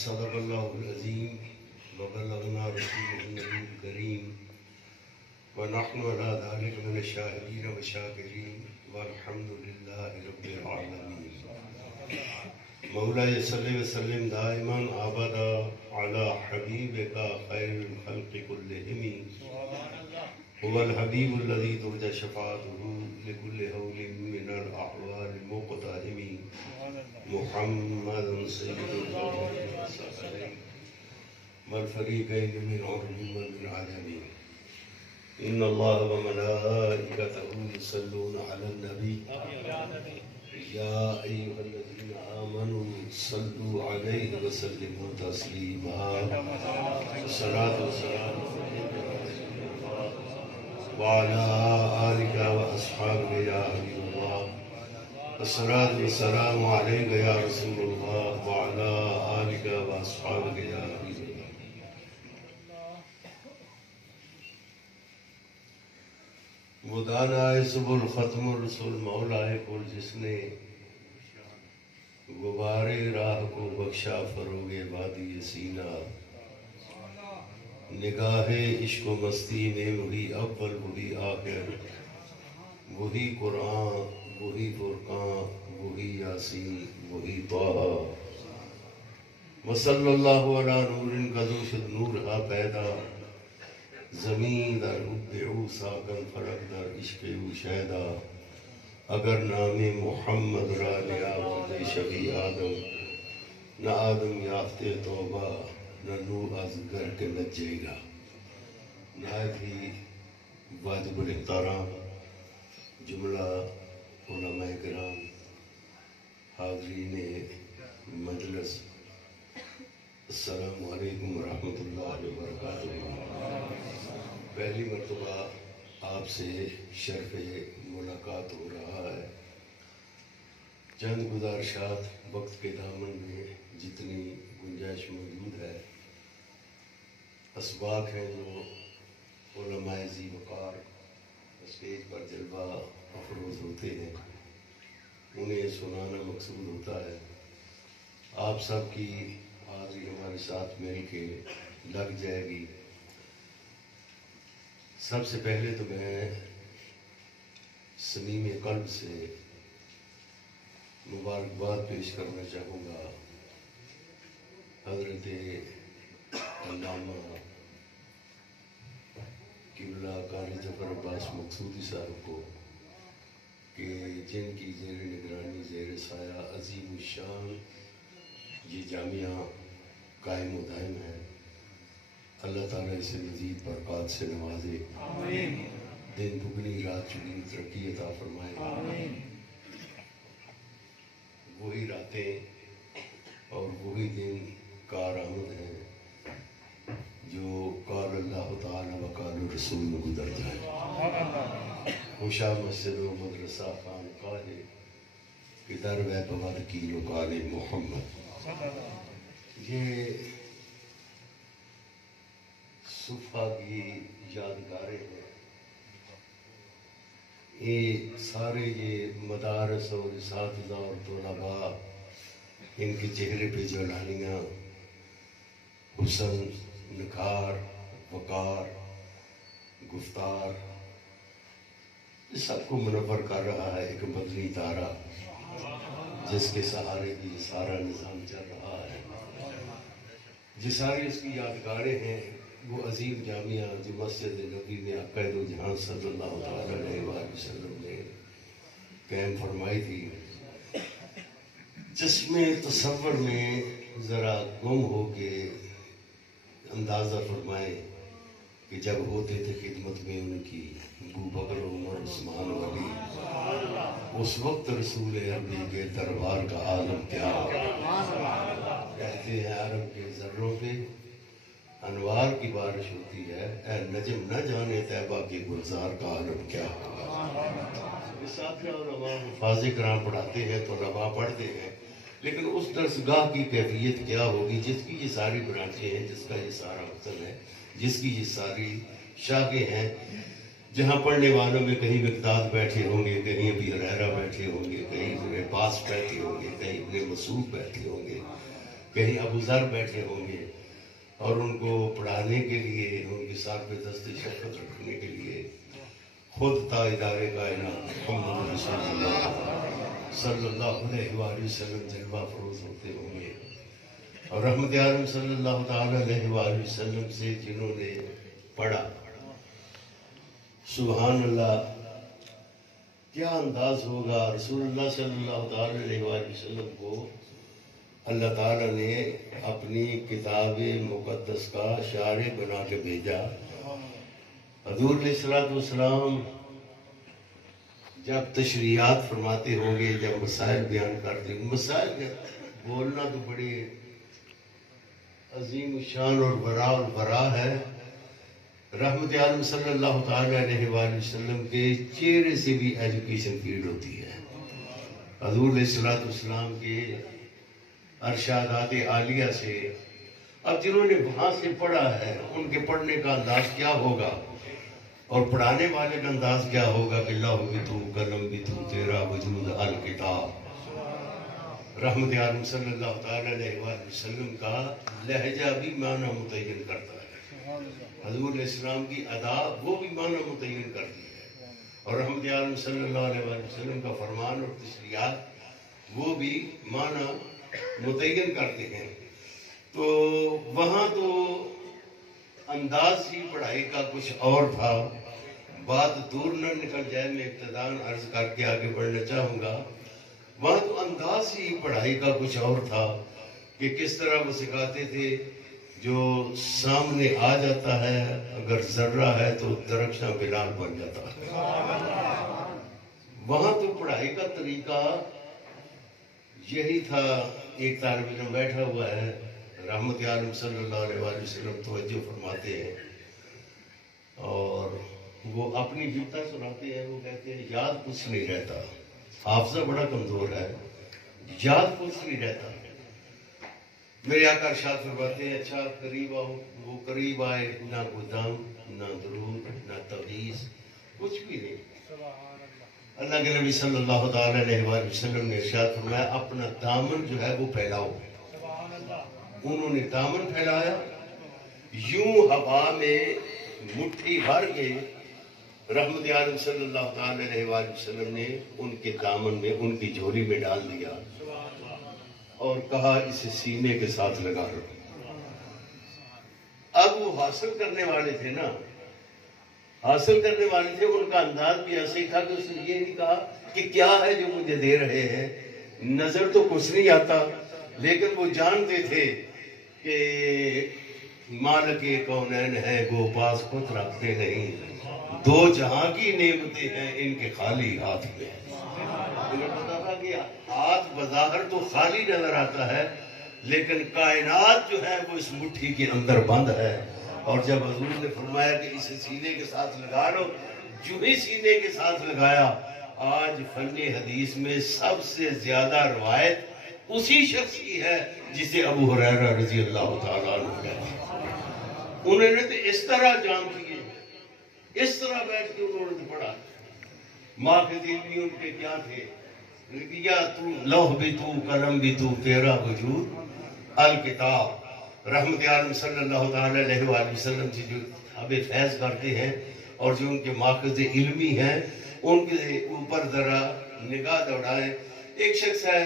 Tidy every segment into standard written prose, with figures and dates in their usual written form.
صدق اللہ العظیم وبلغنا رسوله النبی الکریم ونحن على ذلك من الشاهدين والشاکرین والحمد للہ رب العالمین. مولاي صلی وسلم دائما ابدا على حبیبک خیر الخلق كلهم هو الحبیب الذي ترجى شفاعته لكل هول من الاحوال مقتحم محمد سید الأولين والفريقين من عرب ومن عجم. إن الله وملائكته يصلون على النبي يا أيها الذين آمنوا صلوا عليه وسلموا تسليما. الصلاة والسلام وعلى آلك وأصحابك يا حبيب الله. الصلاة والسلام عليك يا رسول الله وعلى آلك وأصحابك يا حبيب الله. وہ دانائے صبح الختم الرسول مولائے کل جس نے غبار راہ کو بخشا فروغ وادی سینہ. نگاہ عشق و مستی میں وہی اول وہی آخر وہی قرآن وہی فرقان وہی یاسین وہی طٰہٰ. وصلی اللہ علی نور قدو شد نور ہا پیدا زمین در حب او ساکن فرق در عشق او شہدہ. اگر نام محمد را لیا ورد شبی آدم نہ آدم یافتے توبہ نہ نوح از گھر کے نجے گا. نہایت ہی واجب الاحترام جملہ علماء کرام حاضرین مجلس، السلام علیکم ورحمۃ اللہ وبرکاتہ. پہلی مرتبہ آپ سے شرف ملاقات ہو رہا ہے. چند گزارشات وقت کے دامن میں جتنی گنجائش موجود ہے، اسباق ہیں جو علماء ذی وقار اسٹیج پر جلوہ افروز ہوتے ہیں، انہیں سنانا مقصود ہوتا ہے. آپ سب کی حاضری ہمارے ساتھ مل کے لگ جائے گی. سب سے پہلے تو میں صمیم قلب سے مبارکباد پیش کرنا چاہوں گا حضرت علامہ قبلہ قاری ظفر عباس مقصودی صاحب کو کہ جن کی زیر نگرانی زیر سایہ عظیم الشان یہ جامعہ قائم و دائم ہے. اللہ تعالیٰ اسے مزید برکات سے نوازے، دن دگنی رات چگنی ترقی عطا فرمائے. وہی راتیں اور وہی دن کارآمد ہیں جو قال اللہ تعالیٰ وقال الرسول میں گزر جائے. خوشا مسجد و مدرسہ خانقاہ کہ در و بود کیل و قال محمد. یہ صفحہ کی یادگاریں ہیں. یہ سارے یہ مدارس اور اساتذہ اور طلباء، ان کے چہرے پہ جولانیاں، حسن، نکھار، وقار، گفتار، یہ سب کو منور کر رہا ہے ایک مدنی تارہ جس کے سہارے بھی سارا نظام چل رہا ہے. یہ ساری اس کی یادگاریں ہیں. وہ عظیم جامعہ جو مسجد نبی میں عقائد و جہاں صلی اللہ علیہ وآلہ وسلم نے قائم فرمائی تھی، جس میں تصور میں ذرا گم ہو کے اندازہ فرمائے کہ جب ہوتے تھے خدمت میں ان کی ابو بکر عمر عثمان علی، اس وقت رسول عربی کے دربار کا عالم کیا. کہتے ہیں عرب کے ذروں پہ انوار کی بارش ہوتی ہے، اے نجم نہ جانے طیبہ کے گلزار کا عالم کیا ہوگا. ساتھیہ علماء حفاظ کرام پڑھاتے ہیں تو طلباء پڑھتے ہیں، لیکن اس درسگاہ کی کیفیت کیا ہوگی جس کی یہ ساری برانچیں ہیں، جس کا یہ سارا حسن ہے، جس کی یہ ساری شاخیں ہیں، جہاں پڑھنے والوں میں کہیں مقداد بیٹھے ہوں گے، کہیں ابی ہریرہ بیٹھے ہوں گے، کہیں ابن عباس بیٹھے ہوں گے، کہیں ابن مسعود بیٹھے ہوں گے، کہیں ابو ذر بیٹھے ہوں گے اور ان کو پڑھانے کے لیے، ان کے ساتھ پہ دست شفقت رکھنے کے لیے خود تاجدار کائنات محمد رسول اللہ صلی اللہ علیہ وآلہ وسلم جلوہ فروز ہوتے ہوں گے، اور رحمت عالم صلی اللہ تعالی علیہ وآلہ وسلم سے جنہوں نے پڑھا، سبحان اللہ کیا انداز ہوگا۔ رسول اللہ صلی اللہ تعالی علیہ وآلہ وسلم کو اللہ تعالیٰ نے اپنی کتاب مقدس کا شارح بنا کے بھیجا۔ حضور علیہ السلام جب تشریحات فرماتے ہوں گے، جب مسائل بیان کرتے ہیں، مسائل بولنا تو بڑی عظیم شان اور برا ہے۔ رحمت عالم صلی اللہ تعالی علیہ وآلہ وسلم کے چہرے سے بھی ایجوکیشن فیلڈ ہوتی ہے۔ حضور علیہ السلام کے ارشادات عالیہ سے، اب جنہوں نے وہاں سے پڑھا ہے ان کے پڑھنے کا انداز کیا ہوگا اور پڑھانے والے کا انداز کیا ہوگا کہ لوح بھی تو، قلم بھی تو، تیرا وجود الکتاب۔ رحمت عالم صلی اللہ تعالی علیہ وآلہ وسلم کا لہجہ بھی معنی متعین کرتا ہے، حضور علیہ السلام کی ادا وہ بھی معنی متعین کرتی ہے، اور رحمت عالم صلی اللہ علیہ وآلہ وسلم کا فرمان اور تشریحات وہ بھی معنی متعین کرتے ہیں۔ تو وہاں تو انداز ہی پڑھائی کا کچھ اور تھا، بات دور نہ نکل جائے، میں ابتداً عرض کر کے آگے بڑھنا چاہوں گا۔ وہاں تو انداز ہی پڑھائی کا کچھ اور تھا کہ کس طرح وہ سکھاتے تھے، جو سامنے آ جاتا ہے اگر ذرہ ہے تو درخشاں بلال بن جاتا ہے۔ وہاں تو پڑھائی کا طریقہ یہی تھا۔ ایک طالب علم بیٹھا ہوا ہے، رحمت عالم صلی اللہ علیہ وآلہ وسلم توجہ فرماتے ہیں اور وہ اپنی جوتا سناتے ہیں، وہ کہتے ہیں یاد کچھ نہیں رہتا، حافظہ بڑا کمزور ہے، یاد کچھ نہیں رہتا۔ میرے آقا ارشاد فرماتے ہیں اچھا قریب آؤ، وہ قریب آئے، نہ کوئی دم، نہ درود، نہ توعیظ، کچھ بھی نہیں۔ اللہ کے نبی صلی اللہ تعالی علیہ وآلہ وسلم نے ارشاد فرمایا اپنا دامن جو ہے وہ پھیلاؤ۔ انہوں نے دامن پھیلایا، یوں ہوا میں مٹھی بھر کے رحمت عالم صلی اللہ تعالی علیہ وآلہ وسلم نے ان کے دامن میں، ان کی جھولی میں ڈال دیا اور کہا اسے سینے کے ساتھ لگا لو۔ اب وہ حاصل کرنے والے تھے نا، حاصل کرنے والے تھے، ان کا انداز بھی ایسے ہی تھا کہ اس نے یہ نہیں کہا کہ کیا ہے جو مجھے دے رہے ہیں، نظر تو کچھ نہیں آتا، لیکن وہ جانتے تھے کہ مالک کونین ہے، گو پاس خود رکھتے نہیں، دو جہاں کی نعمتیں ہیں ان کے خالی ہاتھ میں۔ انہیں پتا تھا کہ ہاتھ بظاہر تو خالی نظر آتا ہے، لیکن کائنات جو ہے وہ اس مٹھی کے اندر بند ہے۔ اور جب حضور نے فرمایا کہ اسے سینے کے ساتھ لگا لو، جو ہی سینے کے ساتھ لگایا، آج فن حدیث میں سب سے زیادہ روایت اسی شخص کی ہے جسے ابو ہریرہ رضی اللہ تعالیٰ عنہ کہتے ہیں۔ انہوں نے تو اس طرح جام کیے، اس طرح بیٹھ کے انہوں نے پڑھا۔ ماخذ علمی ان کے کیا تھے؟ یا تو لوح بھی تو، قلم بھی تو، تیرا وجود الکتاب۔ رحمت عالم صلی اللہ تعالی علیہ وآلہ وسلم سے جو اب فیض کرتے ہیں اور جو ان کے ماخذ علمی ہیں، ان کے اوپر ذرا نگاہ دوڑائیں۔ ایک شخص ہے،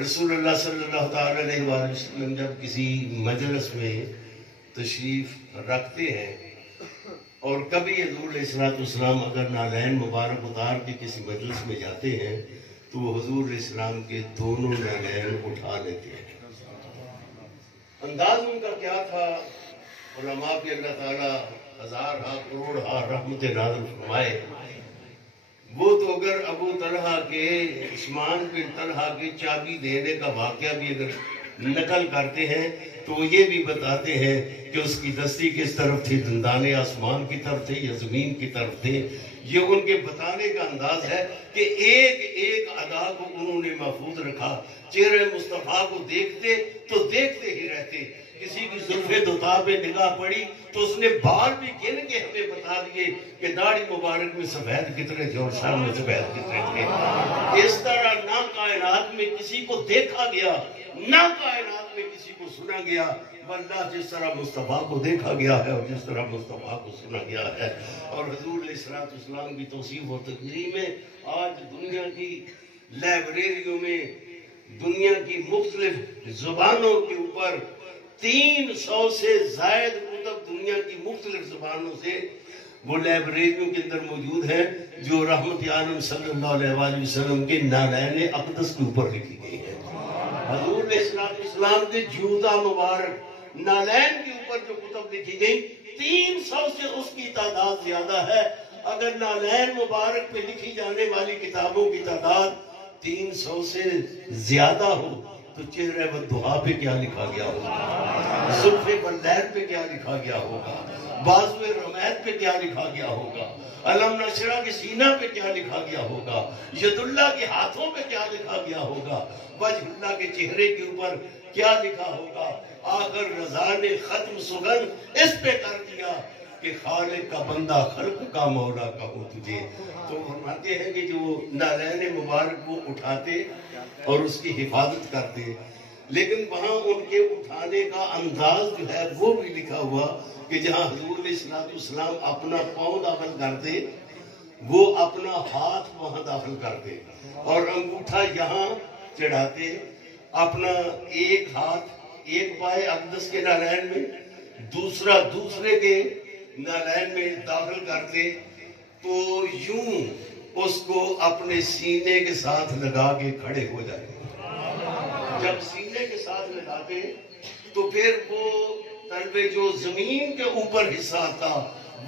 رسول اللہ صلی اللہ تعالی علیہ وآلہ وسلم جب کسی مجلس میں تشریف رکھتے ہیں اور کبھی حضور علیہ السلام اگر نالین مبارک اتار کے کسی مجلس میں جاتے ہیں تو وہ حضور علیہ السلام کے دونوں نالین اٹھا لیتے ہیں۔ انداز ان کا کیا تھا، علماء پہ اللہ تعالیٰ ہزار ہاں کروڑ ہاں رحمت نازل فرمائے۔ وہ تو اگر ابو طلحہ کے، عثمان بن طلحہ کے چابی دینے کا واقعہ بھی اگر نقل کرتے ہیں تو وہ یہ بھی بتاتے ہیں کہ اس کی دستی کس طرف تھی، دندانے آسمان کی طرف تھے یا زمین کی طرف تھے۔ یہ ان کے بتانے کا انداز ہے کہ ایک ایک ادا کو انہوں نے محفوظ رکھا۔ چہرے مصطفیٰ کو دیکھتے تو دیکھتے ہی رہتے۔ کسی کی زلف دوتا پہ نگاہ پڑی تو اس نے بال بھی گن کے ہمیں بتا دیے کہ داڑھی مبارک میں سفید کتنے تھے اور سر میں سفید کتنے تھے۔ اس طرح نہ کائنات میں کسی کو دیکھا گیا، نہ کائنات رات میں کسی کو سنا گیا، ورنہ جس طرح مصطفیٰ کو دیکھا گیا ہے اور جس طرح مصطفیٰ کو سنا گیا ہے، اور حضور علیہ السلام کی توصیف و تکریم میں آج دنیا کی لائبریریوں میں دنیا کی مختلف زبانوں کے اوپر 300 سے زائد کتب دنیا کی مختلف زبانوں سے وہ لائبریریوں کے اندر موجود ہیں جو رحمت عالم صلی اللہ علیہ وآلہ وسلم کے نالین اقدس کے اوپر لکھی گئی ہے۔ حضور علیہ السلام کے جوتا مبارک نالین کے اوپر جو کتب لکھی گئی 300 سے اس کی تعداد زیادہ ہے۔ اگر نالین مبارک پہ لکھی جانے والی کتابوں کی تعداد 300 سے زیادہ ہو تو چہرہ والضحیٰ پہ کیا لکھا گیا ہوگا، زلف واللیل پہ کیا لکھا گیا ہوگا، بازو رمیت پہ کیا لکھا گیا ہوگا، علم نشرہ کے سینہ پہ کیا لکھا گیا ہوگا، ید اللہ کے ہاتھوں پہ کیا لکھا گیا ہوگا، وجہ اللہ کے چہرے کے اوپر کیا لکھا ہوگا۔ آخر رضا نے ختم سخن اس پہ کر دیا کہ خالق کا بندہ خلق کا مولا کہوں تجھے۔ تو فرماتے ہیں کہ جو نالین مبارک کو اٹھاتے اور اس کی حفاظت کرتے، لیکن وہاں ان کے اٹھانے کا انداز جو ہے وہ بھی لکھا ہوا کہ جہاں حضور علیہ السلام اپنا پاؤں داخل کرتے وہ اپنا ہاتھ وہاں داخل کرتے اور انگوٹھا یہاں چڑھاتے، اپنا ایک ہاتھ ایک پائے اقدس کے نالین میں، دوسرا دوسرے کے نالین میں داخل کرتے، تو یوں اس کو اپنے سینے کے ساتھ لگا کے کھڑے ہو جاتے۔ جب سینے کے ساتھ لگاتے تو پھر وہ تلوے جو زمین کے اوپر حصہ آتا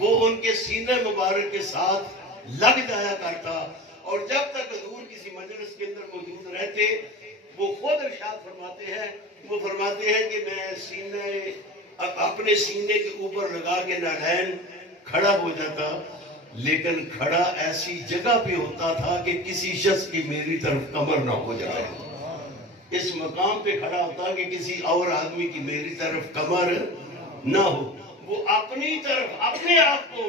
وہ ان کے سینے مبارک کے ساتھ لگ جایا کرتا، اور جب تک حضور کسی مجلس کے اندر موجود رہتے وہ خود ارشاد فرماتے ہیں، وہ فرماتے ہیں کہ میں اپنے سینے کے اوپر لگا کے نالین کھڑا ہو جاتا، لیکن کھڑا ایسی جگہ پہ ہوتا تھا کہ کسی شخص کی میری طرف کمر نہ ہو جائے، اس مقام پہ کھڑا ہوتا کہ کسی اور آدمی کی میری طرف کمر نہ ہو۔ وہ اپنی طرف اپنے آپ کو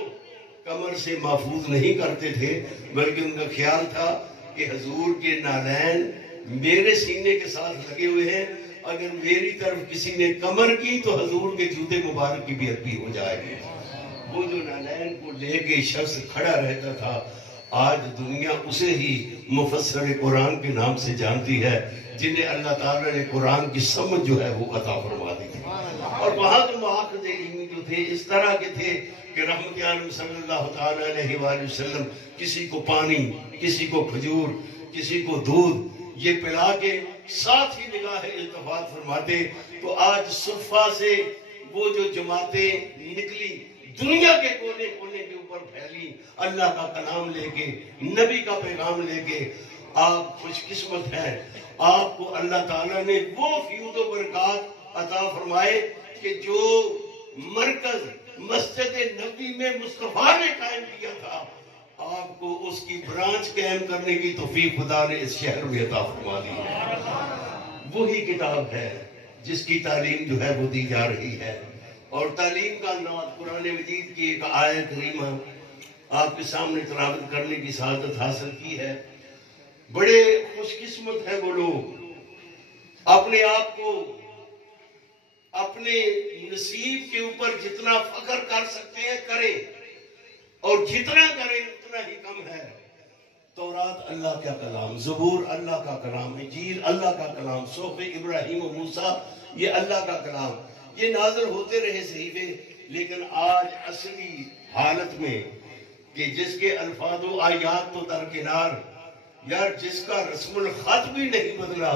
کمر سے محفوظ نہیں کرتے تھے، بلکہ ان کا خیال تھا کہ حضور کے نالین میرے سینے کے ساتھ لگے ہوئے ہیں، اگر میری طرف کسی نے کمر کی تو حضور کے جوتے مبارک کی بھی ادبی ہو جائے گی۔ وہ جو نالین کو لے کے شخص کھڑا رہتا تھا، آج دنیا اسے ہی مفسر قرآن کے نام سے جانتی ہے، جنہیں اللہ تعالیٰ نے قرآن کی سمجھ جو ہے وہ عطا فرما دی تھی۔ اور وہاں تو مواقع علمی جو تھے اس طرح کے تھے کہ رحمت عالم صلی اللہ تعالیٰ علیہ وآلہ وسلم کسی کو پانی، کسی کو کھجور، کسی کو دودھ یہ پلا کے ساتھ ہی نگاہ التفات فرماتے۔ تو آج صفحہ سے وہ جو جماعتیں نکلی دنیا کے کونے کونے کے اوپر پھیلی، اللہ کا کلام لے کے، نبی کا پیغام لے کے، آپ خوش قسمت ہیں، آپ کو اللہ تعالیٰ نے وہ فیوض و برکات عطا فرمائے کہ جو مرکز مسجد نبی میں مصطفیٰ نے قائم کیا تھا، آپ کو اس کی برانچ قائم کرنے کی توفیق خدا نے اس شہر میں عطا فرما دی۔ وہی کتاب ہے جس کی تعلیم جو ہے وہ دی جا رہی ہے، اور تعلیم کا نواد قرآن مجید کی ایک آیت کریمہ آپ کے سامنے تلاوت کرنے کی سعادت حاصل کی ہے۔ بڑے خوش قسمت ہیں وہ لوگ، اپنے آپ کو اپنے نصیب کے اوپر جتنا فخر کر سکتے ہیں کریں، اور جتنا کریں اتنا ہی کم ہے۔ تورات اللہ کا کلام، زبور اللہ کا کلام، انجیل اللہ کا کلام، صحف ابراہیم و موسیٰ یہ اللہ کا کلام، یہ نازل ہوتے رہے صحیفے، لیکن آج اصلی حالت میں کہ جس کے الفاظ و آیات تو درکنار، یار جس کا رسم الخط بھی نہیں بدلا،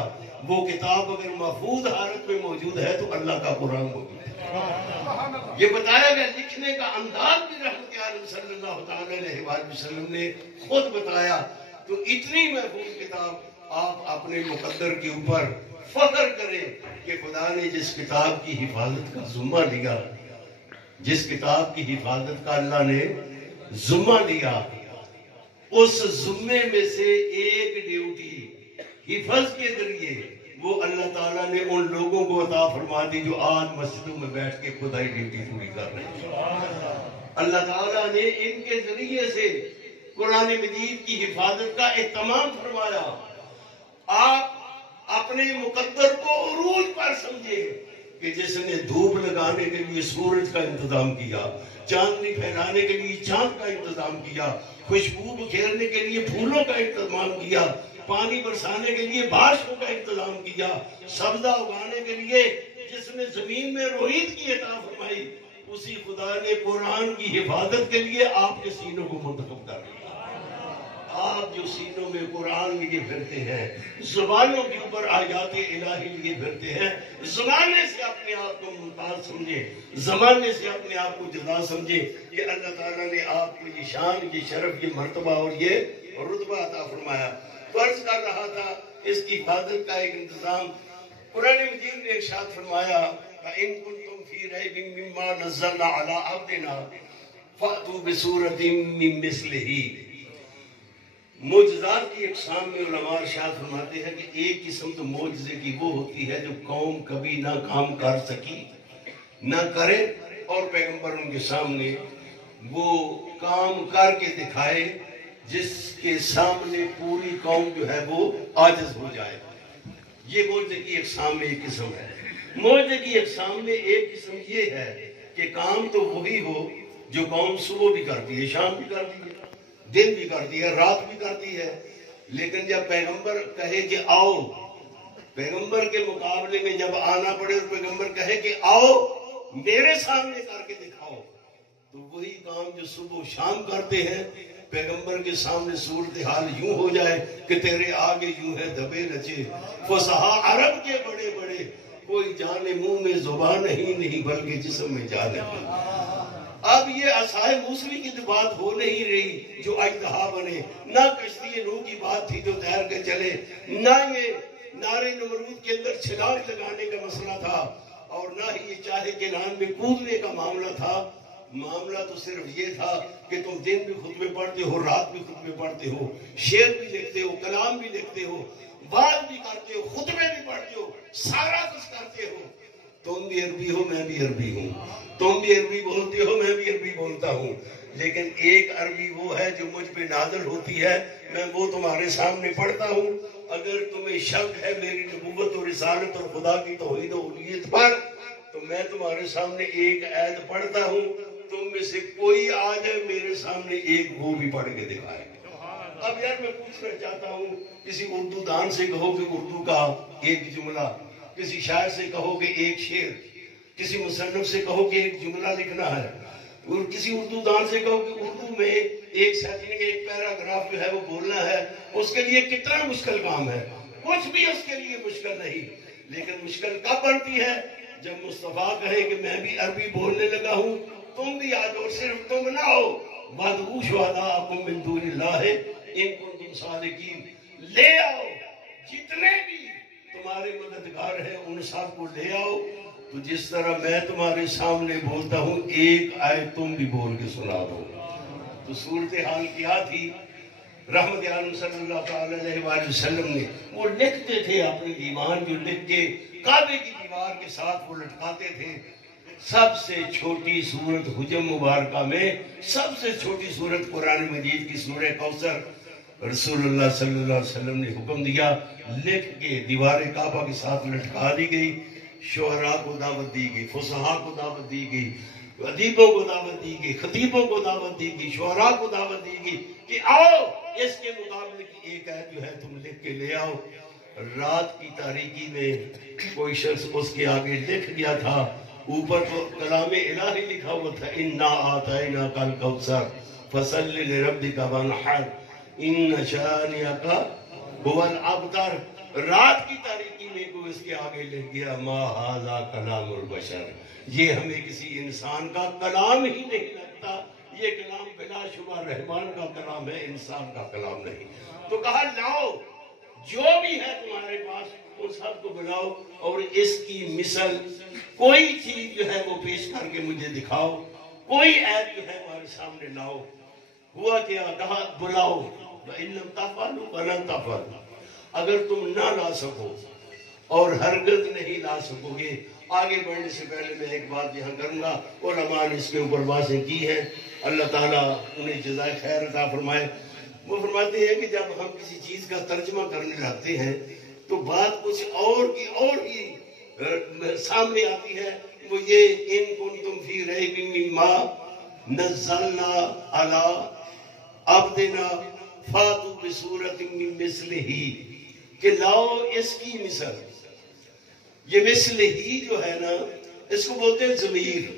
وہ کتاب اگر محفوظ حالت میں موجود ہے تو اللہ کا قرآن موجود ہے۔ یہ بتایا گیا، لکھنے کا انداز بھی رحمت عالم صلی اللہ علیہ وآلہ وسلم نے خود بتایا۔ تو اتنی محفوظ کتاب آپ اپنے مقدر کے اوپر فخر کریں کہ خدا نے جس کتاب کی حفاظت کا ذمہ لیا، جس کتاب کی حفاظت کا اللہ نے ذمہ لیا، اس ذمے میں سے ایک ڈیوٹی حفظ کے ذریعے وہ اللہ تعالیٰ نے ان لوگوں کو عطا فرما دی جو آج مسجدوں میں بیٹھ کے خدائی ڈیوٹی پوری کر رہے ہیں۔ اللہ تعالیٰ نے ان کے ذریعے سے قرآن مجید کی حفاظت کا اہتمام فرمایا۔ آپ اپنے مقدر کو عروج پر سمجھے کہ جس نے دھوپ لگانے کے لیے سورج کا انتظام کیا، چاندنی پھیلانے کے لیے چاند کا انتظام کیا، خوشبو بکھیرنے کے لیے پھولوں کا انتظام کیا، پانی برسانے کے لیے بارشوں کا انتظام کیا، سبزہ اگانے کے لیے جس نے زمین میں روئیت کی عطا فرمائی، اسی خدا نے قرآن کی حفاظت کے لیے آپ کے سینوں کو منتخب کر دیا۔ آپ جو سینوں میں قرآن لیے پھرتے ہیں، زبانوں کے اوپر آیات الہی لیے پھرتے ہیں، زمانے سے اپنے آپ کو ممتاز سمجھے، زمانے سے اپنے آپ کو جدا سمجھے، یہ اللہ تعالیٰ نے آپ کو یہ شان، یہ شرف، یہ مرتبہ اور یہ رتبہ عطا فرمایا۔ فرض کر رہا تھا اس کی حفاظت کا ایک انتظام۔ قرآن مجید نے ارشاد فرمایا فَإِن كُنتُمْ فِي رَيْبٍ مِّمَّا نَزَّلْنَا عَلَىٰ عَبْدِنَا فَأْتُوا بِسُورَةٍ مِّن مِّثْلِهِ۔ معجزات کی اقسام میں علماء ارشاد فرماتے ہیں کہ ایک قسم تو معجزے کی وہ ہوتی ہے جو قوم کبھی نہ کام کر سکی، نہ کرے، اور پیغمبر ان کے سامنے وہ کام کر کے دکھائے جس کے سامنے پوری قوم جو ہے وہ عاجز ہو جائے۔ یہ معجزے کی اقسام میں ایک قسم ہے۔ معجزے کی اقسام میں ایک قسم یہ ہے کہ کام تو وہی ہو جو قوم صبح بھی کرتی ہے، شام بھی کرتی ہے، دن بھی کرتی ہے، رات بھی کرتی ہے، لیکن جب پیغمبر کہے کہ آؤ، پیغمبر کے مقابلے میں جب آنا پڑے اور پیغمبر کہے کہ آؤ میرے سامنے کر کے دکھاؤ، تو وہی کام جو صبح و شام کرتے ہیں، پیغمبر کے سامنے صورتحال یوں ہو جائے کہ تیرے آگے یوں ہے دبے رچے فصحا عرب کے بڑے بڑے، کوئی جانے منہ میں زبان نہیں بلکہ جسم میں جان نہیں۔ اب یہ عصائے موسوی کی بات ہو نہیں رہی جو اجدہا بنے، نہ کشتی نوح کی بات تھی جو تیر کے چلے، نہ یہ نارے نمرود کے اندر چھلانگ لگانے کا مسئلہ تھا، اور نہ ہی یہ چاہے گلان میں کودنے کا معاملہ تھا۔ معاملہ تو صرف یہ تھا کہ تم دن بھی خطبے پڑھتے ہو، رات بھی خطبے پڑھتے ہو، شعر بھی لکھتے ہو، کلام بھی لکھتے ہو، وعظ بھی کرتے ہو، خطبے بھی پڑھتے ہو، سارا کچھ کرتے ہو۔ تم بھی عربی ہو، میں بھی عربی ہوں، تم بھی عربی بولتے ہو، میں بھی عربی بولتا ہوں، لیکن ایک عربی وہ ہے جو مجھ پہ نازل ہوتی ہے، میں وہ تمہارے سامنے پڑھتا ہوں۔ اگر تمہیں شک ہے میری نبوت اور رسالت اور خدا کی توحید و الوہیت پر، تو میں تمہارے سامنے ایک آیت پڑھتا ہوں، تم میں سے کوئی آ جائے میرے سامنے ایک وہ بھی پڑھ کے دکھائے۔ اب یار میں پوچھنا چاہتا ہوں، کسی اردو دان سے کہو کہ اردو کا ایک جملہ، کسی شاعر سے کہو کہ ایک شعر، کسی مصنف سے کہو کہ ایک جملہ لکھنا ہے، اور کسی اردو دان سے کہو کہ اردو میں ایک سیٹنگ، ایک پیراگراف جو ہے وہ بولنا ہے، اس کے لیے کتنا مشکل کام ہے۔ کچھ بھی اس کے لیے مشکل نہیں، لیکن مشکل کب بنتی ہے جب مصطفیٰ کہے کہ میں بھی عربی بولنے لگا ہوں، تم بھی آ جاؤ، صرف تم نہ ہو، وَادْعُوا شُهَدَاءَكُم مِّن دُونِ اللَّهِ إِن كُنتُمْ صَادِقِينَ، لے آؤ جتنے بھی تمہارے مددگار ہیں ان سب کو لے آؤ، تو جس طرح میں تمہارے سامنے بولتا ہوں ایک آیت تم بھی بول کے سنا دو۔ تو صورتحال کیا تھی؟ رحمت عالم صلی اللہ تعالی علیہ وآلہ وسلم نے وہ لکھتے تھے اپنی دیوان جو لکھ کے کعبے کی دیوار کے ساتھ وہ لٹکاتے تھے۔ سب سے چھوٹی سورت حجم مبارکہ میں سب سے چھوٹی سورت قرآن مجید کی سورہ کوثر رسول اللہ صلی اللہ علیہ وسلم نے حکم دیا، لکھ کے دیوار کعبہ کے ساتھ لٹکا دی گئی۔ شعراء کو دعوت دی گئی، فصحاء کو دعوت دی گئی، ادیبوں کو دعوت دی گئی، خطیبوں کو دعوت دی گئی، شعراء کو دعوت دی گئی کہ آؤ اس کے مقابلے کی ایک آیت جو ہے تم لکھ کے لے آؤ۔ رات کی تاریکی میں کوئی شخص اس کے آگے لکھ گیا تھا، اوپر تو کلام الہی لکھا ہوا تھا، اِنَّا آتَيْنَاكَ الْكَوْثَرَ فَصَلِّ لِرَبِّكَ وَانْحَرْ إِنَّ شَانِئَكَ هُوَ الْأَبْتَرُ۔ رات کی تاریکی میں کوئی اس کے آگے لکھ گیا، مَا هَذَا كَلَامُ الْبَشَرِ، یہ ہمیں کسی انسان کا کلام ہی نہیں لگتا، یہ کلام بلا شبہ رحمان کا کلام ہے، انسان کا کلام نہیں۔ تو کہا لاؤ جو بھی ہے تمہارے پاس ان سب کو بلاؤ اور اس کی مثل کوئی چیز جو ہے وہ پیش کر کے مجھے دکھاؤ، کوئی عیب جو ہے ہمارے سامنے لاؤ۔ ہوا کیا؟ کہا بلاؤ، وَإِن لَمْ تَفْعَلُوا وَلَن تَفْعَلُوا، اگر تم نہ لا سکو اور ہرگز نہیں لا سکو گے۔ آگے بڑھنے سے پہلے میں ایک بات یہاں کروں گا، علماء نے اس کے اوپر باتیں کی ہیں، اللہ تعالیٰ انہیں جزائے خیر عطا فرمائے۔ وہ فرماتے ہیں کہ جب ہم کسی چیز کا ترجمہ کرنے لگتے ہیں تو بات کچھ اور کی اور ہی سامنے آتی ہے، وہ یہ ان کنتم فی ریب مما نزلنا علی عبدنا فاتوا بسورۃ من مثلہ، کہ لاؤ اس کی مثل. یہ مثل ہی جو ہے نا اس کو بولتے ہیں ضمیر.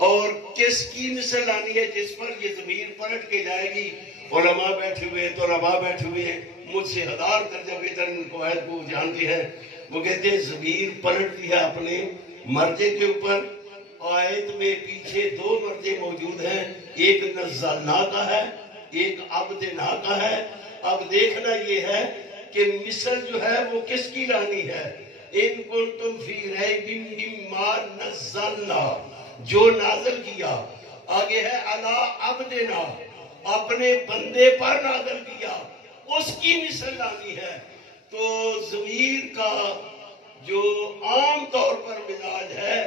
اور کس کی مثل لانی ہے؟ جس پر یہ ضمیر پلٹ کے جائے گی. علماء بیٹھے ہوئے ہیں، طلباء بیٹھے ہوئے ہیں، مجھ سے ہزار درجہ بہتر ان قواعد کو جانتے ہیں. وہ کہتے ہیں ضمیر پلٹتی ہے اپنے مرجع کے اوپر. آیت میں پیچھے دو مرجع موجود ہیں، ایک نزلنا کا ہے، ایک عبدنا کا ہے. اب دیکھنا یہ ہے کہ مثل جو ہے وہ کس کی لانی ہے؟ ان کنتم فی ریب مما نزلنا، جو نازل کیا. آگے ہے علی عبدنا، اپنے بندے پر نازل کیا، اس کی مثل لانی ہے. تو ضمیر کا جو عام طور پر مزاج ہے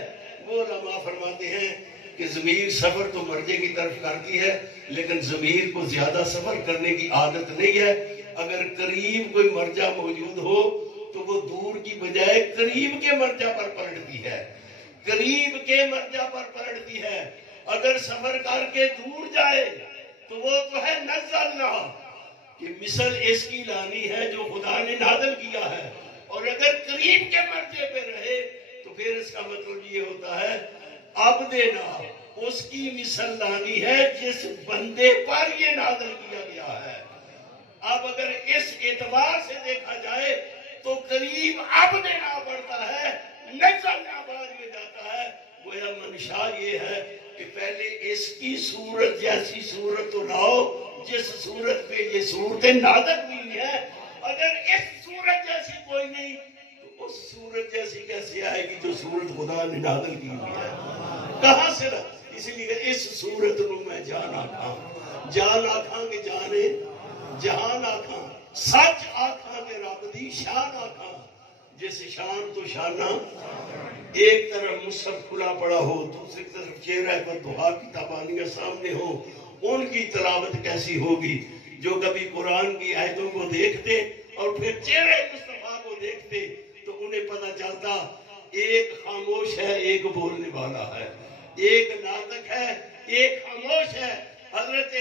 وہ علماء فرماتے ہیں کہ ضمیر سفر تو مرجع کی طرف کرتی ہے، لیکن ضمیر کو زیادہ سفر کرنے کی عادت نہیں ہے. اگر قریب کوئی مرجع موجود ہو تو وہ دور کی بجائے قریب کے مرجع پر پلٹتی ہے، قریب کے مرجع پر پلٹتی ہے. اگر سفر کر کے دور جائے تو وہ تو ہے نزلنا، کہ مثل اس کی لانی ہے جو خدا نے نازل کیا ہے. اور اگر قریب کے مرجع پہ رہے تو پھر اس کا مطلب یہ ہوتا ہے عبدنا، اس کی مثل لانی ہے جس بندے پر یہ نازل کیا گیا ہے. اب اگر اس اعتبار سے دیکھا جائے تو قریب عبدنا پڑتا ہے، نزلنا بعد میں جاتا ہے. گویا منشا یہ ہے کہ پہلے اس کی صورت جیسی صورت تو لاؤ جس صورت پہ یہ صورتیں نازل ہوئی ہیں. اگر اس صورت جیسی کوئی نہیں تو اس صورت جیسی کیسے آئے گی جو صورت خدا نے نازل کی ہوئی ہے؟ کہاں سے رہا؟ اسی لیے اس صورت نو میں جان آکھاں، جان آکھاں کہ جانے جہان آکھاں، سچ آکھاں کہ رب دی شان آکھاں. جس شان تو شانہ، ایک طرف مصحف کھلا پڑا ہو، دوسری طرف چہرہ پر دعا کی تابانیاں سامنے ہو، ان کی تلاوت کیسی ہوگی؟ جو کبھی قرآن کی آیتوں کو دیکھتے اور پھر چہرہ مصطفیٰ کو دیکھتے تو انہیں پتہ چلتا ایک خاموش ہے، ایک بولنے والا ہے، ایک ناطق ہے، ایک خاموش ہے. حضرت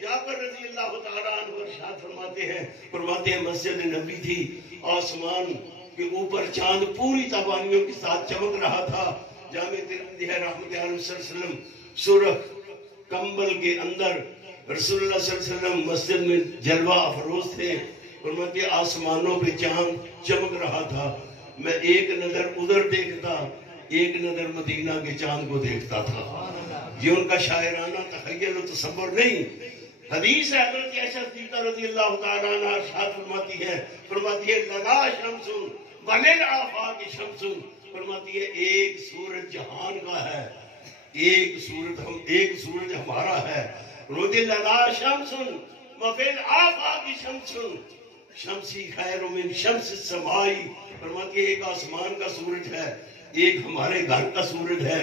جابر رضی اللہ تعالیٰ عنہ ارشاد فرماتے ہیں مسجد نبی تھی، آسمان کے اوپر چاند پوری تابانیوں کے ساتھ چمک رہا تھا. جامع ترمذی ہے رحمت علیہ صلی اللہ علیہ وسلم سرخ کمبل کے اندر رسول اللہ صلی اللہ علیہ وسلم مسجد میں جلوہ افروز تھے. فرماتے ہیں آسمانوں پہ چاند چمک رہا تھا، میں ایک نظر ادھر دیکھتا، ایک نظر مدینہ کے چاند کو دیکھتا تھا. یہ ان کا شاعرانہ تخیل و تصور نہیں. حدیث ہے حضرت عائشہ صدیقہ رضی اللہ تعالیٰ عنہ ارشاد فرماتی ہے لنا شمس ولل آفاق شمس، فرماتی ہے ایک سورج جہان کا ہے، ایک سورج ہمارا ہے. فرماتی ہے لنا شمس وفل آفاق شمس، شمسی خیر من شمس السمائی. فرماتی ہے ایک آسمان کا سورج ہے، ایک ہمارے گھر کا سورج ہے.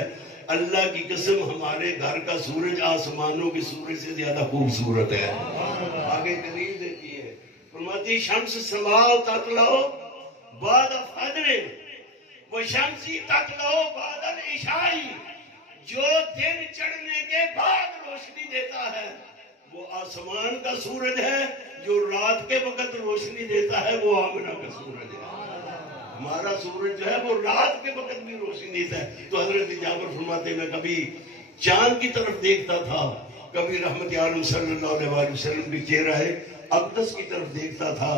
اللہ کی قسم ہمارے گھر کا سورج آسمانوں کے سورج سے زیادہ خوبصورت ہے. آگے دلیل دیتی ہے، فرماتی شمس سماؤ تطلعو بعد فجر وہ شمسی تطلعو بعد العشاء، جو دن چڑھنے کے بعد روشنی دیتا ہے وہ آسمان کا سورج ہے، جو رات کے وقت روشنی دیتا ہے وہ آمنہ کا سورج ہے. ہمارا سورج جو ہے وہ رات کے وقت بھی روشنی دیتا ہے. تو حضرت جابر فرماتے ہیں میں کبھی چاند کی طرف دیکھتا تھا، کبھی رحمت عالم صلی اللہ علیہ وسلم کی چہرہ اقدس کی طرف دیکھتا تھا،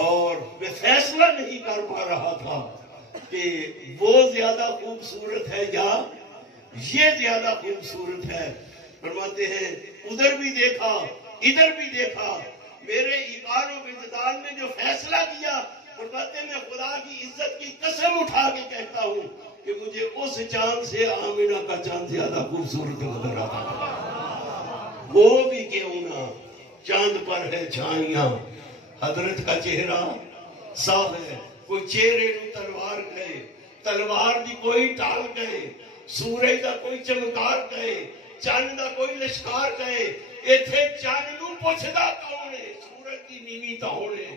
اور میں فیصلہ نہیں کر پا رہا تھا کہ وہ زیادہ خوبصورت ہے یا یہ زیادہ خوبصورت ہے. فرماتے ہیں ادھر بھی دیکھا ادھر بھی دیکھا، میرے ایمان و وجدان نے جو فیصلہ کیا، فرماتے ہیں میں خدا کی عزت کی قسم اٹھا کے کہتا ہوں کہ مجھے اس چاند سے آمنہ کا چاند زیادہ خوبصورت نظر آتا تھا. وہ بھی کیوں نہ، چاند پر ہے چھائیاں، حضرت کا چہرہ صاف ہے. کوئی چہرے نو تلوار کہے، تلوار دی کوئی ٹال کہے، سورج دا کوئی چمکار کہے، چاند دا کوئی لشکار کہے. ایتھے چاند نو پوچھدا کون ہے، سورج دی نیوی تاؤن ہے.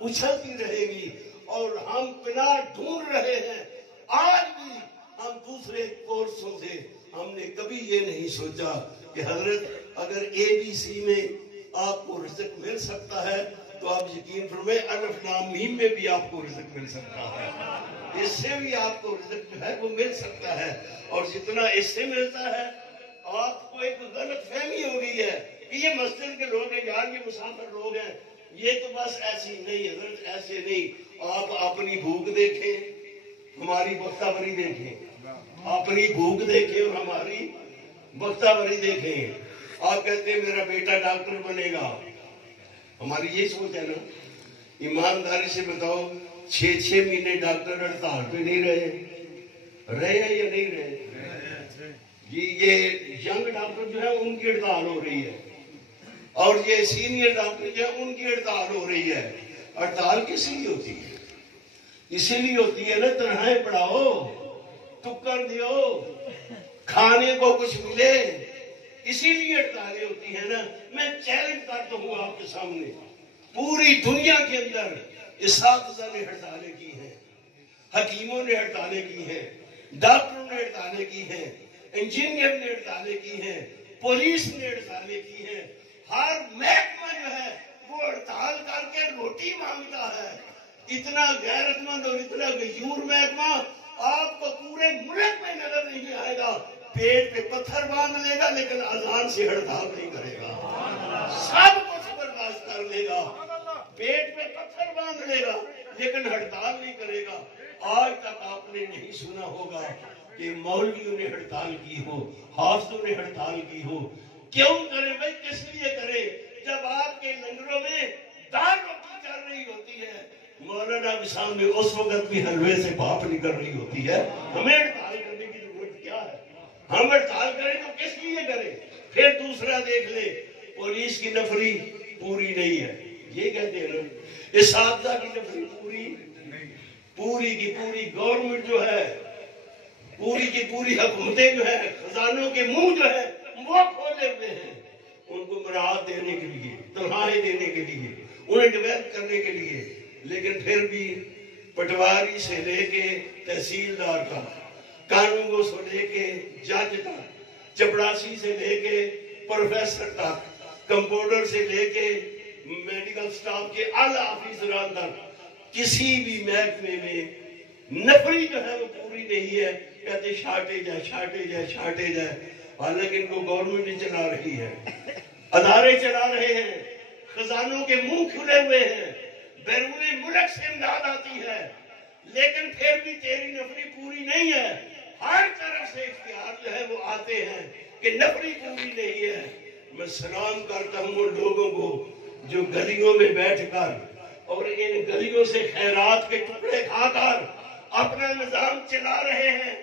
اچھلتی رہے گی اور ہم پناہ ڈھونڈ رہے ہیں. آج بھی ہم دوسرے کورسوں سے ہم نے کبھی یہ نہیں سوچا کہ حضرت اگر ABC میں آپ کو رزق مل سکتا ہے تو آپ یقین فرمائیں الف لام میم میں بھی آپ کو رزق مل سکتا ہے. اس سے بھی آپ کو رزق جو ہے وہ مل سکتا ہے. اور جتنا اس سے ملتا ہے آپ کو ایک غلط فہمی ہو گئی ہے کہ یہ مسجد کے لوگ ہیں یار یہ مسافر لوگ ہیں یہ تو بس ایسی نہیں. حضرت ایسے نہیں. آپ اپنی بھوک دیکھیں ہماری بختہ بری دیکھیں. اپنی بھوک دیکھیں اور ہماری بختہ بری دیکھیں. آپ کہتے ہیں میرا بیٹا ڈاکٹر بنے گا. ہماری یہ سوچ ہے نا. ایمانداری سے بتاؤ 6 مہینے ڈاکٹر ہڑتال پہ نہیں رہے ہیں یا نہیں رہے؟ یہ ینگ ڈاکٹر جو ہے ان کی ہڑتال ہو رہی ہے اور یہ سینئر ڈاکٹر جو ہے ان کی ہڑتال ہو رہی ہے. ہڑتال کس لیے ہوتی ہے؟ اسی لیے ہوتی ہے نا تنہائیں پڑھاؤ ٹکر دیو کھانے کو کچھ ملے. اسی لیے ہڑتالیں ہوتی ہیں نا. میں چیلنج کرتا ہوں آپ کے سامنے پوری دنیا کے اندر اساتذہ نے ہڑتالیں کی ہیں, حکیموں نے ہڑتالیں کی ہیں, ڈاکٹروں نے ہڑتالیں کی ہیں, انجینئر نے ہڑتالیں کی ہیں, پولیس نے ہڑتالیں کی ہیں. ہر محکمہ جو ہے وہ ہڑتال کر کے روٹی مانگتا ہے. اتنا غیرت مند اور اتنا غیور محکمہ آپ کو پورے ملک میں نظر نہیں آئے گا. پیٹ پہ پتھر باندھ لے گا لیکن اذان سے ہڑتال نہیں کرے گا. سب کچھ برداشت کر لے گا, پیٹ پہ پتھر باندھ لے گا لیکن ہڑتال نہیں کرے گا. آج تک آپ نے نہیں سنا ہوگا کہ مولویوں نے ہڑتال کی ہو, حافظوں نے ہڑتال کی ہو. کیوں کرے بھائی, کس لیے کرے؟ جب آپ کے لنگروں میں دال روٹی چل رہی ہوتی ہے, مولانا کے سامنے اس وقت بھی حلوے سے بھاپ نکل رہی ہوتی ہے. ہمیں ہڑتال کرنے کی ضرورت کیا ہے؟ ہم ہڑتال کریں تو کس لیے کریں؟ پھر دوسرا دیکھ لے پولیس کی نفری پوری نہیں ہے, یہ کہتے ہیں نا. اساتذہ کی نفری پوری کی پوری گورنمنٹ جو ہے, پوری کی پوری حکومتیں جو ہے خزانوں کے منہ جو ہے وہ کھولے ہوئے ہیں ان کو مراحت دینے کے لیے, تنخواہیں دینے کے لیے, انہیں ڈیولپ کرنے کے لیے. لیکن پھر بھی پٹواری سے لے کے تحصیلدار تک, قانون سے لے کے جج تک, چپڑاسی سے لے کے پروفیسر تک, کمپاؤنڈر سے لے کے میڈیکل سٹاف کے اعلیٰ آفیسران تک, کسی بھی محکمے میں نفری جو ہے وہ پوری نہیں ہے. کہتے شارٹیج ہے. حالانکہ ان کو گورنمنٹ ہی چلا رہی ہے, ادارے چلا رہے ہیں, خزانوں کے منہ کھلے ہوئے ہیں, بیرون ملک سے امداد آتی ہے, لیکن پھر بھی تیری نفری پوری نہیں ہے. ہر طرف سے اختیار جو ہے وہ آتے ہیں کہ نفری پوری نہیں ہے. میں سلام کرتا ہوں ان لوگوں کو جو گلیوں میں بیٹھ کر اور ان گلیوں سے خیرات کے ٹکڑے کھا کر اپنا نظام چلا رہے ہیں.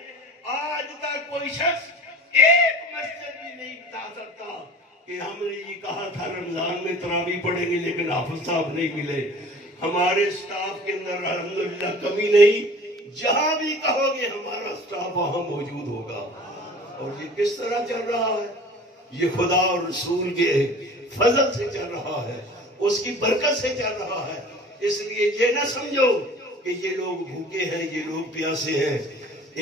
آج تک کوئی شخص ایک مسجد بھی نہیں بتا سکتا کہ ہم نے یہ کہا تھا رمضان میں تراویح پڑھیں گے لیکن حافظ صاحب نہیں ملے. ہمارے سٹاف کے اندر الحمدللہ کمی نہیں, جہاں بھی کہو گے ہمارا سٹاف وہاں موجود ہوگا. اور یہ کس طرح چل رہا ہے؟ یہ خدا اور رسول کے فضل سے چل رہا ہے, اس کی برکت سے چل رہا ہے. اس لیے یہ نہ سمجھو کہ یہ لوگ بھوکے ہیں, یہ لوگ پیاسے ہیں.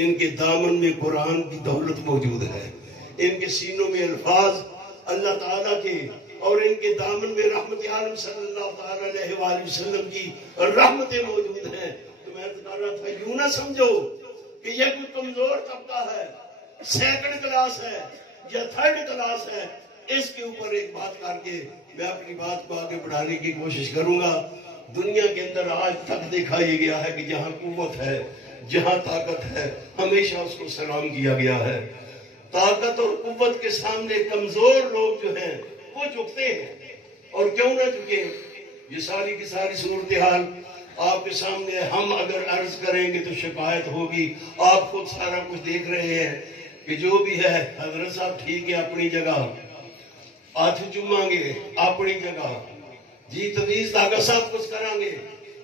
ان کے دامن میں قرآن کی دولت موجود ہے, ان کے سینوں میں الفاظ اللہ تعالیٰ کے, اور ان کے دامن میں رحمت عالم صلی اللہ تعالیٰ علیہ وآلہ وسلم کی رحمتیں موجود ہیں. تو میں کہہ رہا تھا یوں نہ سمجھو کہ یہ کوئی کمزور طبقہ ہے, سیکنڈ کلاس ہے یا تھرڈ کلاس ہے. اس کے اوپر ایک بات کر کے میں اپنی بات کو آگے بڑھانے کی کوشش کروں گا. دنیا کے اندر آج تک دیکھا یہ گیا ہے کہ جہاں قوت ہے, جہاں طاقت ہے, ہمیشہ اس کو سلام کیا گیا ہے. طاقت اور قوت کے سامنے کمزور لوگ جو ہیں وہ جھکتے ہیں, اور کیوں نہ جھکے. یہ ساری کی ساری صورتحال آپ کے سامنے ہم اگر عرض کریں گے تو شکایت ہوگی. آپ خود سارا کچھ دیکھ رہے ہیں کہ جو بھی ہے حضرت صاحب ٹھیک ہے اپنی جگہ, ہاتھ چومیں گے اپنی جگہ, جی تویز دھاگا سب کچھ کریں گے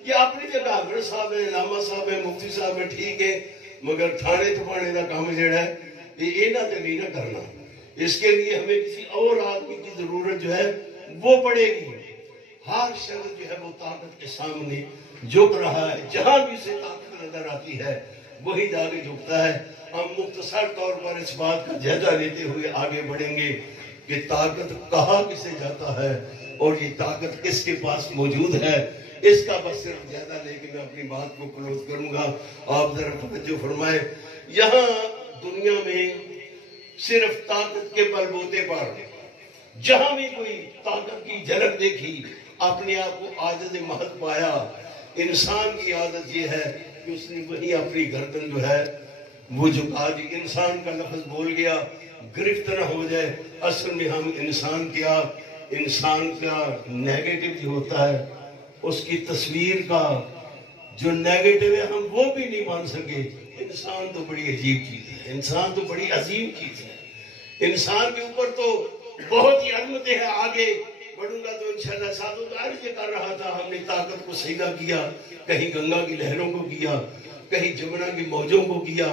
یہ اپنی جگہ. حضرت صاحب ہیں, علامہ صاحب ہیں, مفتی صاحب ہیں, ٹھیک ہے, مگر تھانے تھپانے کا کام جڑا ہے یہ نہ دلی نہ کرنا. اس کے لیے ہمیں کسی اور آدمی کی ضرورت جو ہے وہ پڑے گی. ہر شخص جو ہے وہ طاقت کے سامنے جھک رہا ہے. جہاں بھی اسے طاقت نظر آتی ہے وہی جا کے جھکتا ہے. ہم مختصر طور پر اس بات کا جائزہ لیتے ہوئے آگے بڑھیں گے کہ طاقت کہاں کسے جاتا ہے اور یہ طاقت کس کے پاس موجود ہے. اس کا بس صرف جائزہ لے کے میں اپنی بات کو کلوز کروں گا. آپ ذرا توجہ فرمائیں. یہاں دنیا میں صرف طاقت کے بل بوتے پر جہاں بھی کوئی طاقت کی جھلک دیکھی اپنے آپ کو عاجز محض پایا. انسان کی عادت یہ ہے کہ اس نے وہی اپنی گردن جو ہے وہ جھکا دی. انسان کا لفظ بول گیا گرفت نہ ہو جائے. اصل میں ہم انسان کا نیگیٹو جو ہوتا ہے اس کی تصویر کا جو نیگیٹو ہے ہم وہ بھی نہیں مان سکے. انسان تو بڑی عجیب چیز ہے. انسان تو بڑی عظیم چیز ہے. انسان کے اوپر تو بہت ہی عظمتیں ہیں. آگے بڑھوں گا تو انشاءاللہ ساتھوں تو عرض کر رہا تھا ہم نے طاقت کو سجدہ کیا. کہیں گنگا کی لہروں کو کیا, کہیں جمنا کی موجوں کو کیا,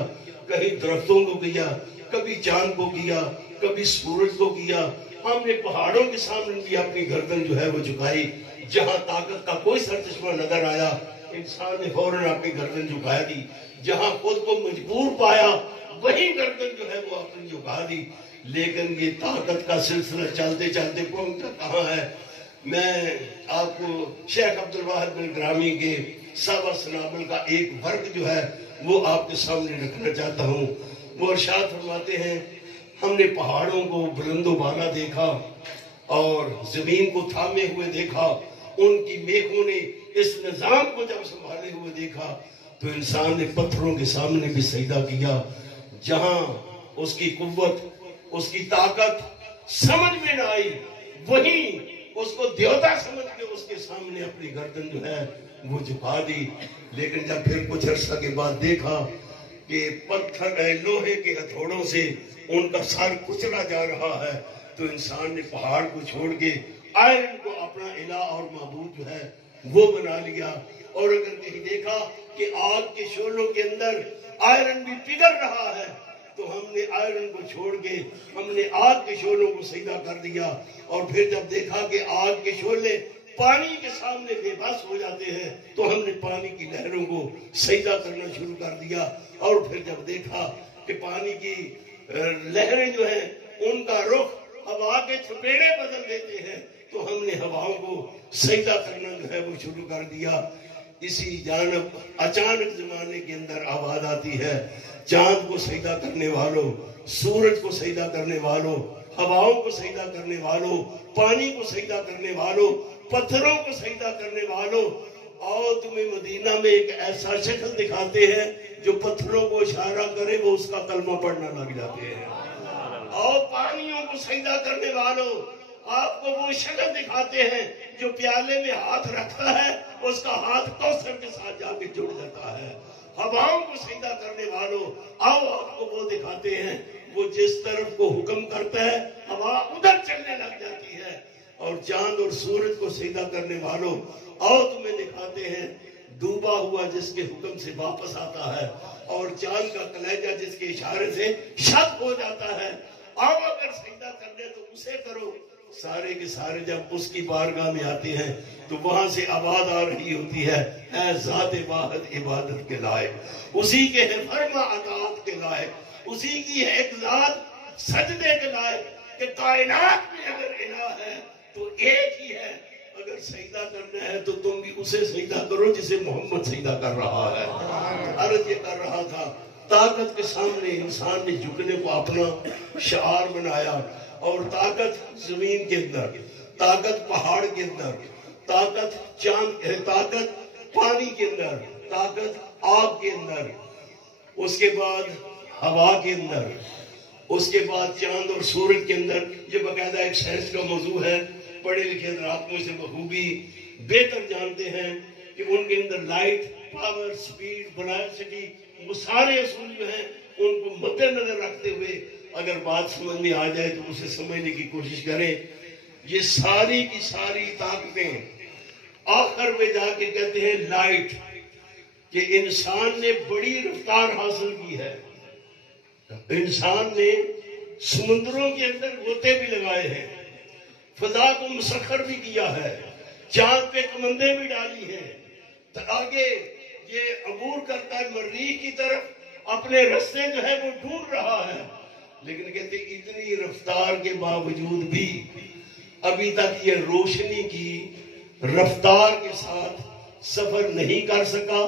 کہیں درختوں کو کیا, کبھی چاند کو کیا, کبھی سورج کو کیا. ہم نے پہاڑوں کے سامنے بھی اپنی گردن جو ہے وہ جھکائی. جہاں طاقت کا کوئی سرچشمہ نظر آیا انسان نے فوراً اپنی گردن جھکا دی. جہاں خود کو مجبور پایا وہی گردن جو ہے وہ اپنی جھکا دی. لیکن یہ طاقت کا سلسلہ چلتے چلتے پہنچا کہاں ہے. میں آپ کو شیخ عبدالواحد بن گرامی کے سابع سنابل کا ایک ورق جو ہے وہ آپ کے سامنے رکھنا چاہتا ہوں. وہ ارشاد فرماتے ہیں ہم نے پہاڑوں کو بلند و بالا دیکھا اور زمین کو تھامے ہوئے دیکھا. ان کی میخوں نے اس نظام کو جب سنبھالے ہوئے دیکھا تو انسان نے پتھروں کے سامنے بھی سجدہ کیا. جہاں اس کی قوت اس کی طاقت سمجھ میں نہ آئی وہیں اس کو دیوتا سمجھ کے اس کے سامنے اپنی گردن جو ہے وہ جھکا دی. لیکن جب پھر کچھ عرصہ کے بعد دیکھا کہ پتھر لوہے کے ہتھوڑوں سے ان کا سر کچلا جا رہا ہے تو انسان نے پہاڑ کو چھوڑ کے آئرن کو اپنا الہ اور معبود جو ہے وہ بنا لیا. اور اگر کہیں دیکھا کہ آگ کے شعلوں کے اندر آئرن بھی پگھل رہا ہے تو ہم نے آئرن کو چھوڑ کے ہم نے آگ کے شعلوں کو سجدہ کر دیا. اور پھر جب دیکھا کہ آگ کے شعلے پانی کے سامنے بے بس ہو جاتے ہیں تو ہم نے پانی کی لہروں کو سجدہ کرنا شروع کر دیا. اور پھر جب دیکھا کہ پانی کی لہریں جو ہیں ان کا رخ ہوا کے چھپیڑے بدل دیتے ہیں تو ہم نے ہواؤں کو سجدہ کرنا جو ہے وہ شروع کر دیا. اسی جانب اچانک زمانے کے اندر آواز آتی ہے چاند کو سجدہ کرنے والوں, سورج کو سجدہ کرنے والوں, ہواؤں کو سجدہ کرنے والوں, پانی کو سجدہ کرنے والوں, پتھروں کو سجدہ کرنے والوں. اور تمہیں مدینہ میں ایک ایسا شکل دکھاتے ہیں جو پتھروں کو اشارہ کرے وہ اس کا کلمہ پڑھنا لگ جاتے ہیں. اور پانیوں کو سجدہ کرنے والوں آپ کو وہ شکل دکھاتے ہیں جو پیالے میں ہاتھ رکھتا ہے اس کا ہاتھ کوثر کے ساتھ جا کے جڑ جاتا ہے. ہواؤں کو سجدہ کرنے والوں آؤ آپ کو وہ دکھاتے ہیں وہ جس طرف کو حکم کرتا ہے ہوا ادھر چلنے لگ جاتی ہے. اور چاند اور سورج کو سجدہ کرنے والوں آؤ تمہیں دکھاتے ہیں ڈوبا ہوا جس کے حکم سے واپس آتا ہے اور چاند کا کلیجہ جس کے اشارے سے شک ہو جاتا ہے. آؤ اگر سجدہ کرنے تو اسے کرو. سارے کے سارے جب اس کی بارگاہ میں آتے ہیں تو وہاں سے آواز آ رہی ہوتی ہے اے ذات واحد عبادت کے لائق, اسی کے ہے فرما اطاعت کے لائق, اسی کی ہے ایک ذات سجدے کے لائق کہ کائنات میں اگر الہ ہے تو ایک ہی ہے. اگر سجدہ کرنا ہے تو تم بھی اسے سجدہ کرو جسے محمد سجدہ کر رہا ہے. عرض یہ کر رہا تھا طاقت کے سامنے انسان نے جھکنے کو اپنا شعار بنایا. اور طاقت زمین کے اندر, طاقت پہاڑ کے اندر, طاقت چاند, طاقت پانی کے اندر, طاقت آگ کے اندر, اس کے بعد ہوا کے اندر, اس کے بعد چاند اور سورج کے اندر. یہ باقاعدہ ایک سائنس کا موضوع ہے. پڑھے لکھے حضرات میں سے بخوبی بہتر جانتے ہیں کہ ان کے اندر لائٹ, پاور, سپیڈ, ویلاسٹی وہ سارے اصول جو ہیں ان کو مد نظر رکھتے ہوئے اگر بات سمجھ میں آ جائے تو اسے سمجھنے کی کوشش کریں. یہ ساری کی ساری طاقتیں آخر میں جا کے کہتے ہیں لائٹ کہ انسان نے بڑی رفتار حاصل کی ہے. انسان نے سمندروں کے اندر غوطے بھی لگائے ہیں, فضا کو مسخر بھی کیا ہے, چاند پہ کمندیں بھی ڈالی ہیں، تو آگے یہ عبور کرتا ہے مریخ کی طرف، اپنے رستے جو ہے وہ ڈھونڈ رہا ہے، لیکن کہتے اتنی رفتار کے باوجود بھی ابھی تک یہ روشنی کی رفتار کے ساتھ سفر نہیں کر سکا۔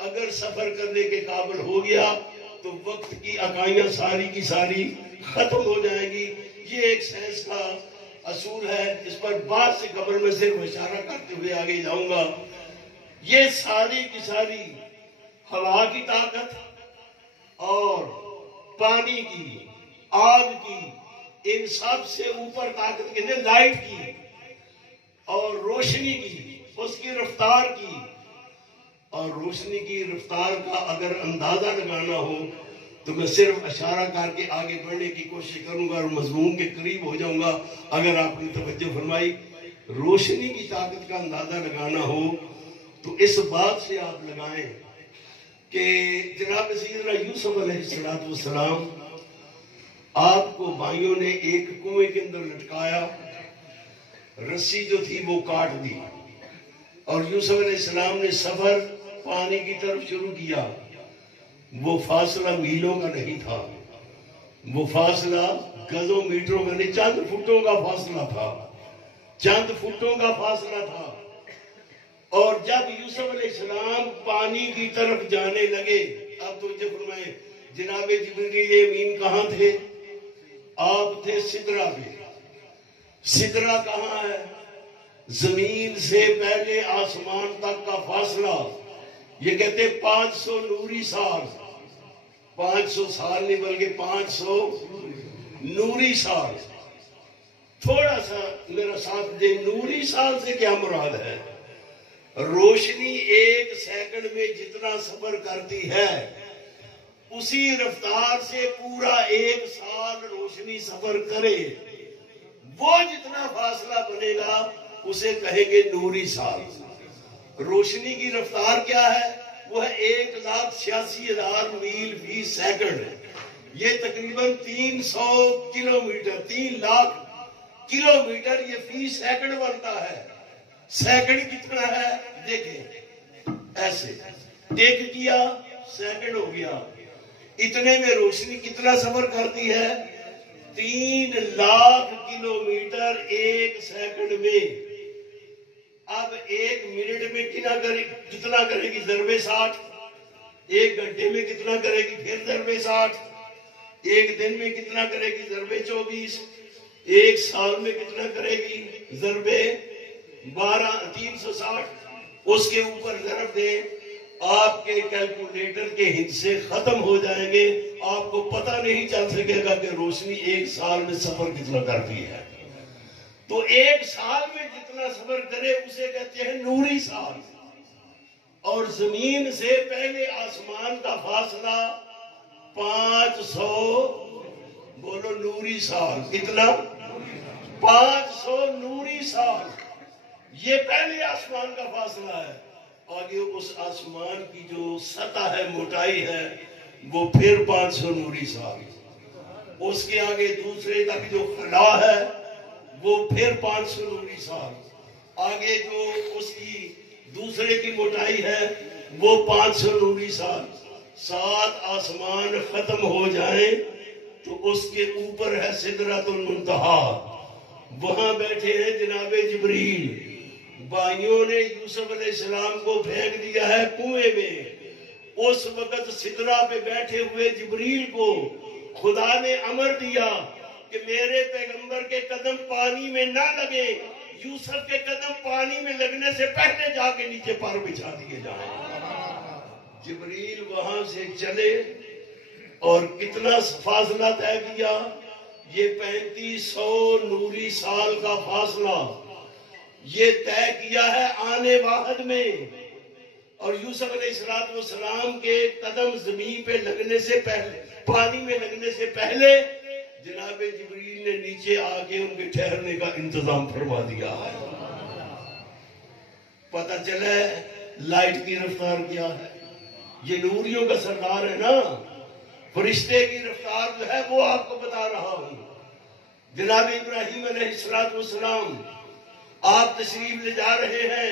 اگر سفر کرنے کے قابل ہو گیا تو وقت کی اکائیاں ساری کی ساری ختم ہو جائیں گی۔ یہ ایک سائنس کا اصول ہے، اس پر بعد سے قبل میں صرف اشارہ کرتے ہوئے آگے جاؤں گا۔ یہ ساری کی ساری ہوا کی طاقت اور پانی کی، آگ کی، ان سب سے اوپر طاقت کے لیے لائٹ کی اور روشنی کی، اس کی رفتار کی، اور روشنی کی رفتار کا اگر اندازہ لگانا ہو تو میں صرف اشارہ کر کے آگے بڑھنے کی کوشش کروں گا اور مضمون کے قریب ہو جاؤں گا۔ اگر آپ نے توجہ فرمائی، روشنی کی طاقت کا اندازہ لگانا ہو تو اس بات سے آپ لگائیں کہ جناب سیدنا یوسف علیہ السلام آپ کو بھائیوں نے ایک کنویں کے اندر لٹکایا، رسی جو تھی وہ کاٹ دی، اور یوسف علیہ السلام نے سفر پانی کی طرف شروع کیا۔ وہ فاصلہ میلوں کا نہیں تھا، وہ فاصلہ گزوں میٹروں کا نہیں، چند فٹوں کا فاصلہ تھا، چند فٹوں کا فاصلہ تھا۔ اور جب یوسف علیہ السلام پانی کی طرف جانے لگے، اب تو جب فرمائے جناب جبریل امین کہاں تھے؟ آپ تھے سدرہ پہ۔ سدرہ کہاں ہے؟ زمین سے پہلے آسمان تک کا فاصلہ، یہ کہتے 500 نوری سال، 500 سال نہیں بلکہ 500 نوری سال۔ تھوڑا سا میرا ساتھ دے، نوری سال سے کیا مراد ہے؟ روشنی ایک سیکنڈ میں جتنا سفر کرتی ہے اسی رفتار سے پورا ایک سال روشنی سفر کرے، وہ جتنا فاصلہ بنے گا اسے کہیں گے نوری سال۔ روشنی کی رفتار کیا ہے؟ وہ ہے 1,86,000 میل فی سیکنڈ۔ یہ تقریباً 300 کلومیٹر، 3 لاکھ کلومیٹر یہ فی سیکنڈ بنتا ہے۔ سیکنڈ کتنا ہے دیکھیں، ایسے ایک کیا سیکنڈ ہو گیا، اتنے میں روشنی کتنا سفر کرتی ہے؟ 3 لاکھ کلومیٹر ایک سیکنڈ میں۔ اب ایک منٹ میں کتنا کرے گی؟ ضرب 60۔ ایک گھنٹے میں کتنا کرے گی؟ پھر ضرب 60۔ ایک دن میں کتنا کرے گی؟ ضرب 24۔ ایک سال میں کتنا کرے گی؟ ضرب 12، 360۔ اس کے اوپر ضرب دیں، آپ کے کیلکولیٹر کے ہندسے ختم ہو جائیں گے، آپ کو پتہ نہیں چل سکے گا کہ روشنی ایک سال میں سفر کتنا کرتی ہے۔ تو ایک سال میں جتنا سفر کرے اسے کہتے ہیں نوری سال۔ اور زمین سے پہلے آسمان کا فاصلہ 500، بولو نوری سال۔ کتنا؟ 500 نوری سال، یہ پہلے آسمان کا فاصلہ ہے۔ آگے اس آسمان کی جو سطح ہے، موٹائی ہے، وہ پھر 500 نوری سال۔ اس کے آگے دوسرے تک جو خلا ہے وہ پھر 500 نوری سال۔ آگے جو اس کی دوسرے کی موٹائی ہے وہ 500 نوری سال۔ 7 آسمان ختم ہو جائیں تو اس کے اوپر ہے سدرۃ المنتہا، وہاں بیٹھے ہیں جناب جبریل۔ بھائیوں نے یوسف علیہ السلام کو پھینک دیا ہے کنویں میں۔ اس وقت سدرہ پہ بیٹھے ہوئے جبریل کو خدا نے امر دیا کہ میرے پیغمبر کے قدم پانی میں نہ لگے، یوسف کے قدم پانی میں لگنے سے پہلے جا کے نیچے پر بچھا دیے جائیں۔ جبریل وہاں سے چلے اور کتنا فاصلہ طے کیا؟ یہ 3500 نوری سال کا فاصلہ یہ طے کیا ہے آنے واحد میں۔ اور یوسف علیہ السلام کے قدم زمین پہ لگنے سے پہلے، پانی میں لگنے سے پہلے، جناب جبریل نے نیچے آ کے ان کے ٹھہرنے کا انتظام فرما دیا ہے۔ پتہ چلا ہے لائٹ کی رفتار کیا ہے؟ یہ نوریوں کا سردار ہے نا، فرشتے کی رفتار جو ہے وہ آپ کو بتا رہا ہوں۔ جناب ابراہیم علیہ السلام آپ تشریف لے جا رہے ہیں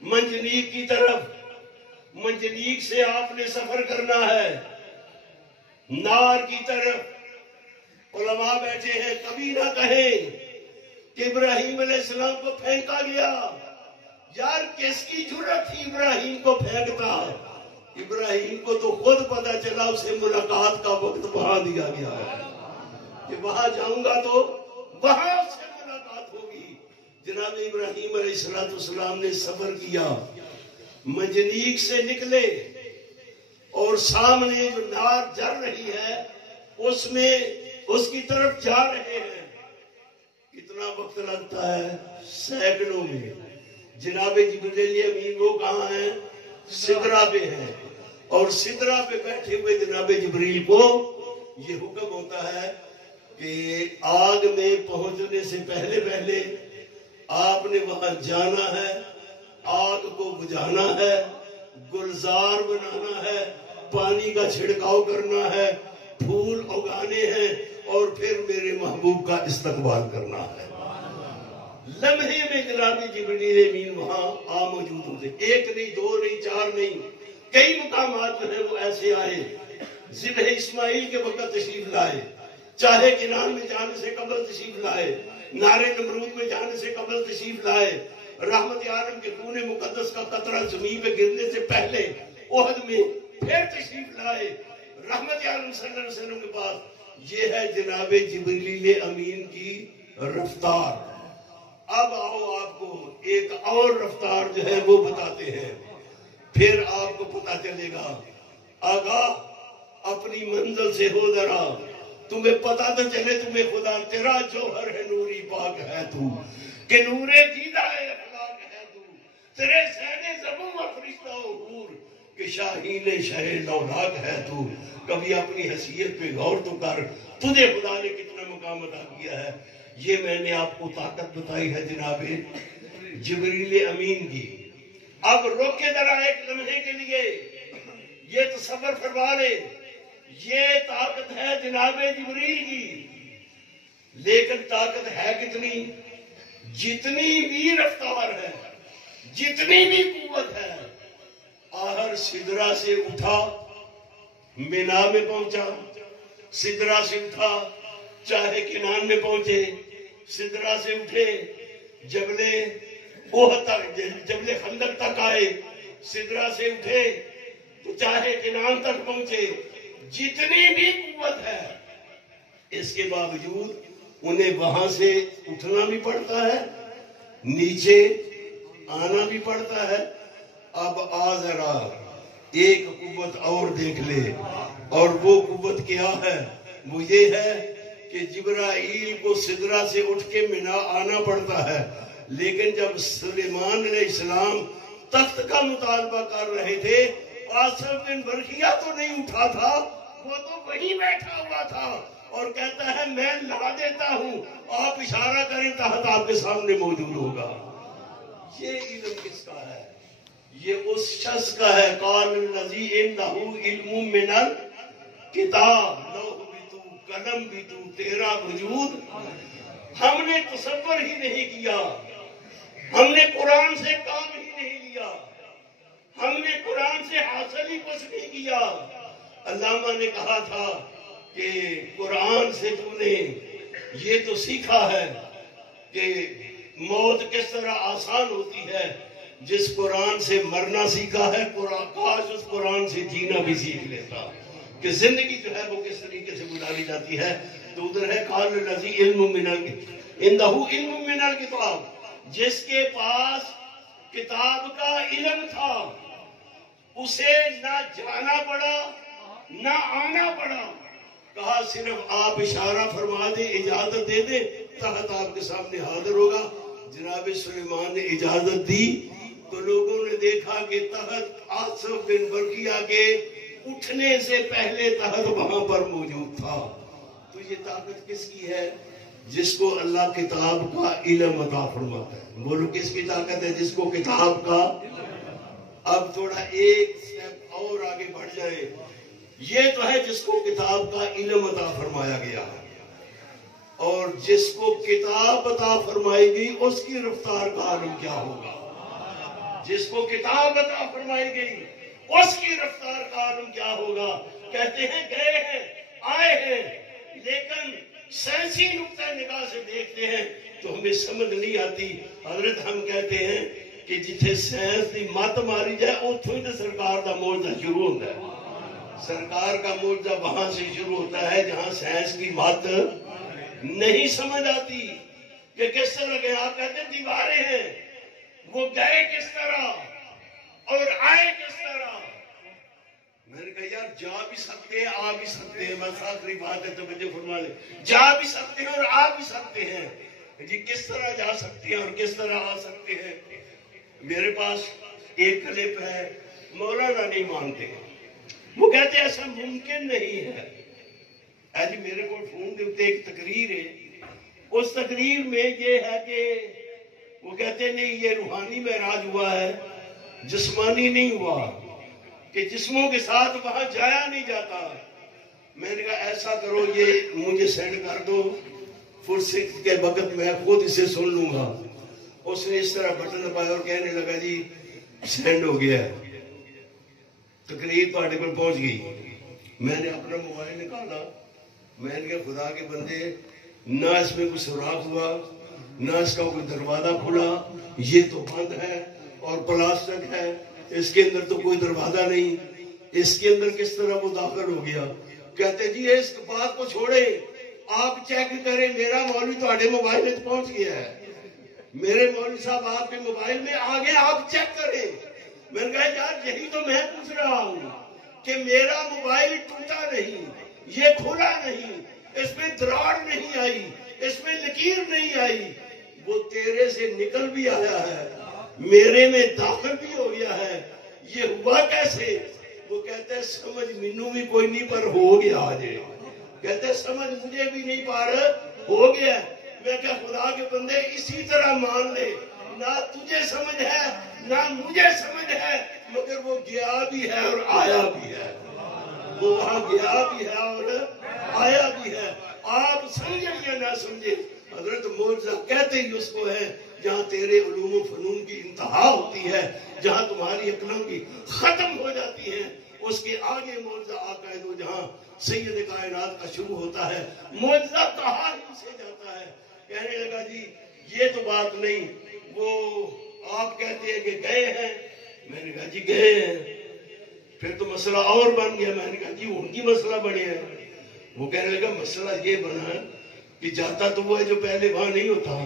منجنیق کی طرف، منجنیق سے آپ نے سفر کرنا ہے نار کی طرف۔ علماء بیٹھے ہیں، کبھی نہ کہیں کہ ابراہیم علیہ السلام کو پھینکا گیا، یار کس کی جرت تھی ابراہیم کو پھینکتا؟ ابراہیم کو تو خود پتا چلا اسے ملاقات کا وقت وہاں دیا گیا ہے کہ وہاں جاؤں گا تو وہاں سے ملاقات ہوگی۔ جناب ابراہیم علیہ السلام نے صبر کیا، منجنیق سے نکلے اور سامنے جو نار جل رہی ہے اس میں اس کی طرف جا رہے ہیں۔ کتنا وقت لگتا ہے؟ سینکڑوں میں۔ جناب جبریل امین وہ کہاں ہیں؟ سدرہ پہ ہیں، اور سدرہ پہ بیٹھے ہوئے جناب جبریل کو یہ حکم ہوتا ہے کہ آگ میں پہنچنے سے پہلے آپ نے وہاں جانا ہے، آگ کو بجھانا ہے، گلزار بنانا ہے، پانی کا چھڑکاؤ کرنا ہے، پھول اگانے ہیں، اور پھر میرے محبوب کا استقبال کرنا ہے۔ لمحے میں جناب جبریل امین وہاں موجود ہوتے، ایک نہیں، دو نہیں، چار نہیں، کئی مقامات جو ہے وہ ایسے آئے۔ ذبح اسماعیل کے وقت تشریف لائے، چاہے کنان میں جانے سے قبل تشریف لائے، نار نمرود میں جانے سے قبل تشریف لائے، رحمت عالم کے خون مقدس کا قطرہ زمین پہ گرنے سے پہلے احد میں پھر تشریف لائے رحمت عالم صلی اللہ علیہ وسلم کے پاس۔ یہ ہے جناب جبریل امین کی رفتار۔ اب آؤ آپ کو ایک اور رفتار جو ہے وہ بتاتے ہیں، پھر آپ کو پتا چلے گا۔ آگاہ اپنی منزل سے ہو ذرا، تمہیں پتا تو چلے تمہیں خدا تیرا جوہر ہے، نوری پاک ہے تو، کہ نور دیدہ اخلاق ہے تو، تیرے سینے زبوں و فرشتہ و حور، کہ شاہین شہ لولاک ہے تو۔ کبھی اپنی حیثیت پہ غور تو کر، تجھے خدا نے کتنا مقام عطا کیا ہے۔ یہ میں نے آپ کو طاقت بتائی ہے جناب جبریل امین کی۔ اب روکے ذرا ایک لمحے کے لیے، یہ تصور فرما لے، یہ طاقت ہے جناب جبریل کی، لیکن طاقت ہے کتنی؟ جتنی بھی رفتار ہے، جتنی بھی قوت ہے، آخر سدرہ سے اٹھا مینا میں پہنچا، سدرہ سے اٹھا چاہے کنان میں پہنچے، سدرہ سے اٹھے جبل احد تک، جبل خندق تک آئے، سدرہ سے اٹھے تو چاہے کنان تک پہنچے، جتنی بھی قوت ہے اس کے باوجود انہیں وہاں سے اٹھنا بھی پڑتا ہے، نیچے آنا بھی پڑتا ہے۔ اب ذرا ایک قوت اور دیکھ لے، اور وہ قوت کیا ہے؟ وہ یہ ہے کہ جبرائیل کو سدرہ سے اٹھ کے مینا آنا پڑتا ہے، لیکن جب سلیمان علیہ السلام تخت کا مطالبہ کر رہے تھے، آصف بن برقیہ تو نہیں اٹھا تھا، وہ تو وہیں بیٹھا ہوا تھا، اور کہتا ہے میں لا دیتا ہوں، آپ اشارہ کریں تحت آپ کے سامنے موجود ہوگا۔ یہ علم کس کا ہے؟ یہ اس شخص کا ہے، قال الذی عنده علم من الکتاب، لوح بھی تو، قلم بھی تو، تیرا وجود ہم نے تصور ہی نہیں کیا، ہم نے قرآن سے کام ہی نہیں لیا، ہم نے قرآن سے حاصل ہی کچھ نہیں کیا۔ علامہ نے کہا تھا کہ قرآن سے تو نے یہ تو سیکھا ہے کہ موت کس طرح آسان ہوتی ہے، جس قرآن سے مرنا سیکھا ہے، کاش اس قرآن سے جینا بھی سیکھ لیتا کہ زندگی جو ہے وہ کس طریقے سے گزاری جاتی ہے۔ تو ادھر ہے قال الذی علم من عنده علم من الکتاب، جس کے پاس کتاب کا علم تھا، اسے نہ جانا پڑا نہ آنا پڑا، کہا صرف آپ اشارہ فرما دیں، اجازت دے دیں، تحت آپ کے سامنے حاضر ہوگا۔ جناب سلیمان نے اجازت دی تو لوگوں نے دیکھا کہ تحت آصف بن برقیہ کے اٹھنے سے پہلے تحت وہاں پر موجود تھا۔ تو یہ طاقت کس کی ہے؟ جس کو اللہ کتاب کا علم عطا فرماتا ہے۔ بولو کس کی طاقت ہے؟ جس کو کتاب کا۔ اب تھوڑا ایک سٹیپ اور آگے بڑھ جائیں، یہ تو ہے جس کو کتاب کا علم عطا فرمایا گیا ہے۔ اور جس کو کتاب عطا فرمائی گئی اس کی رفتار کا عالم کیا ہوگا؟ جس کو کتاب عطا فرمائی گئی اس کی رفتار کا عالم کیا ہوگا؟ کہتے ہیں گئے ہیں آئے ہیں، لیکن سائنسی نقطہ نگاہ سے دیکھتے ہیں تو ہمیں سمجھ نہیں آتی۔ حضرت ہم کہتے ہیں کہ جتھے سائنس کی مت ماری جائے اتوں ہی تو سرکار کا معجزہ شروع ہوتا ہے۔ سرکار کا معجزہ وہاں سے شروع ہوتا ہے جہاں سائنس کی مت نہیں سمجھ آتی کہ کس طرح گئے۔ آپ کہتے ہیں دیواریں ہیں، وہ گئے کس طرح اور آئے کس طرح؟ میں نے کہا یار جا بھی سکتے ہیں آ بھی سکتے ہیں، بس آخری بات ہے توجہ فرما لیں، جا بھی سکتے ہیں اور آ بھی سکتے ہیں۔ جی کس طرح جا سکتے ہیں اور کس طرح آ سکتے ہیں؟ میرے پاس ایک کلپ ہے، مولانا نہیں مانتے، وہ کہتے ہیں ایسا ممکن نہیں ہے۔ جی میرے کو فون دیتے ایک تقریر ہے، اس تقریر میں یہ ہے کہ وہ کہتے ہیں نہیں یہ روحانی معراج ہوا ہے، جسمانی نہیں ہوا، کہ جسموں کے ساتھ وہاں جایا نہیں جاتا۔ میں نے کہا ایسا کرو یہ مجھے سینڈ کر دو، فرصت کے وقت میں خود اسے سن لوں گا۔ اس نے اس طرح بٹن دبایا اور کہنے لگا جی سینڈ ہو گیا ہے، تقریر تہاڈے کول پہنچ گئی۔ میں نے اپنا موبائل نکالا، میں نے کہا خدا کے بندے نہ اس میں کوئی سوراخ ہوا نہ اس کا کوئی دروازہ کھلا، یہ تو بند ہے اور پلاسٹک ہے، اس کے اندر تو کوئی دروازہ نہیں، اس کے اندر کس طرح وہ داخل ہو گیا؟ کہتے جی اس بات کو چھوڑے، آپ چیک کریں، میرا مولوی تہاڈے موبائل میں پہنچ گیا ہے، میرے مولوی صاحب آپ کے موبائل میں آ گئے، آپ چیک کریں۔ میں نے کہا یار یہی تو میں پوچھ رہا ہوں کہ میرا موبائل ٹوٹا نہیں، یہ کھلا نہیں، اس میں دراڑ نہیں آئی، اس میں لکیر نہیں آئی، وہ تیرے سے نکل بھی آیا ہے، میرے میں داخل بھی ہو گیا ہے، یہ ہوا کیسے؟ وہ کہتے ہیں سمجھ مینوں بھی کوئی نہیں پر ہو گیا آجے، کہتے ہیں سمجھ مجھے بھی نہیں پر ہو گیا۔ میں کہا خدا کے بندے اسی طرح مان لے، نہ تجھے سمجھ ہے نہ مجھے سمجھ ہے، مگر وہ گیا بھی ہے اور آیا بھی ہے، وہ وہاں گیا بھی ہے اور آیا بھی ہے۔ آپ سمجھیں یا نہ سمجھیں، حضرت معجزہ کہتے ہی اس کو ہے جہاں تیرے علوم و فنون کی انتہا ہوتی ہے، جہاں تمہاری عقلوں کی ختم ہو جاتی ہے، اس کے آگے معجزہ آقا دو جہاں سید کائنات کا شروع ہوتا ہے، معجزہ کہاں ہی سے جاتا ہے۔ کہنے لگا جی یہ تو بات نہیں، وہ آپ کہتے ہیں کہ گئے ہیں۔ میں نے کہا جی گئے ہیں، پھر تو مسئلہ اور بن گیا۔ میں نے کہا جی ان کی مسئلہ بنے ہے۔ وہ کہنے لگا مسئلہ یہ بنا کہ جاتا تو وہ ہے جو پہلے وہاں نہیں ہوتا،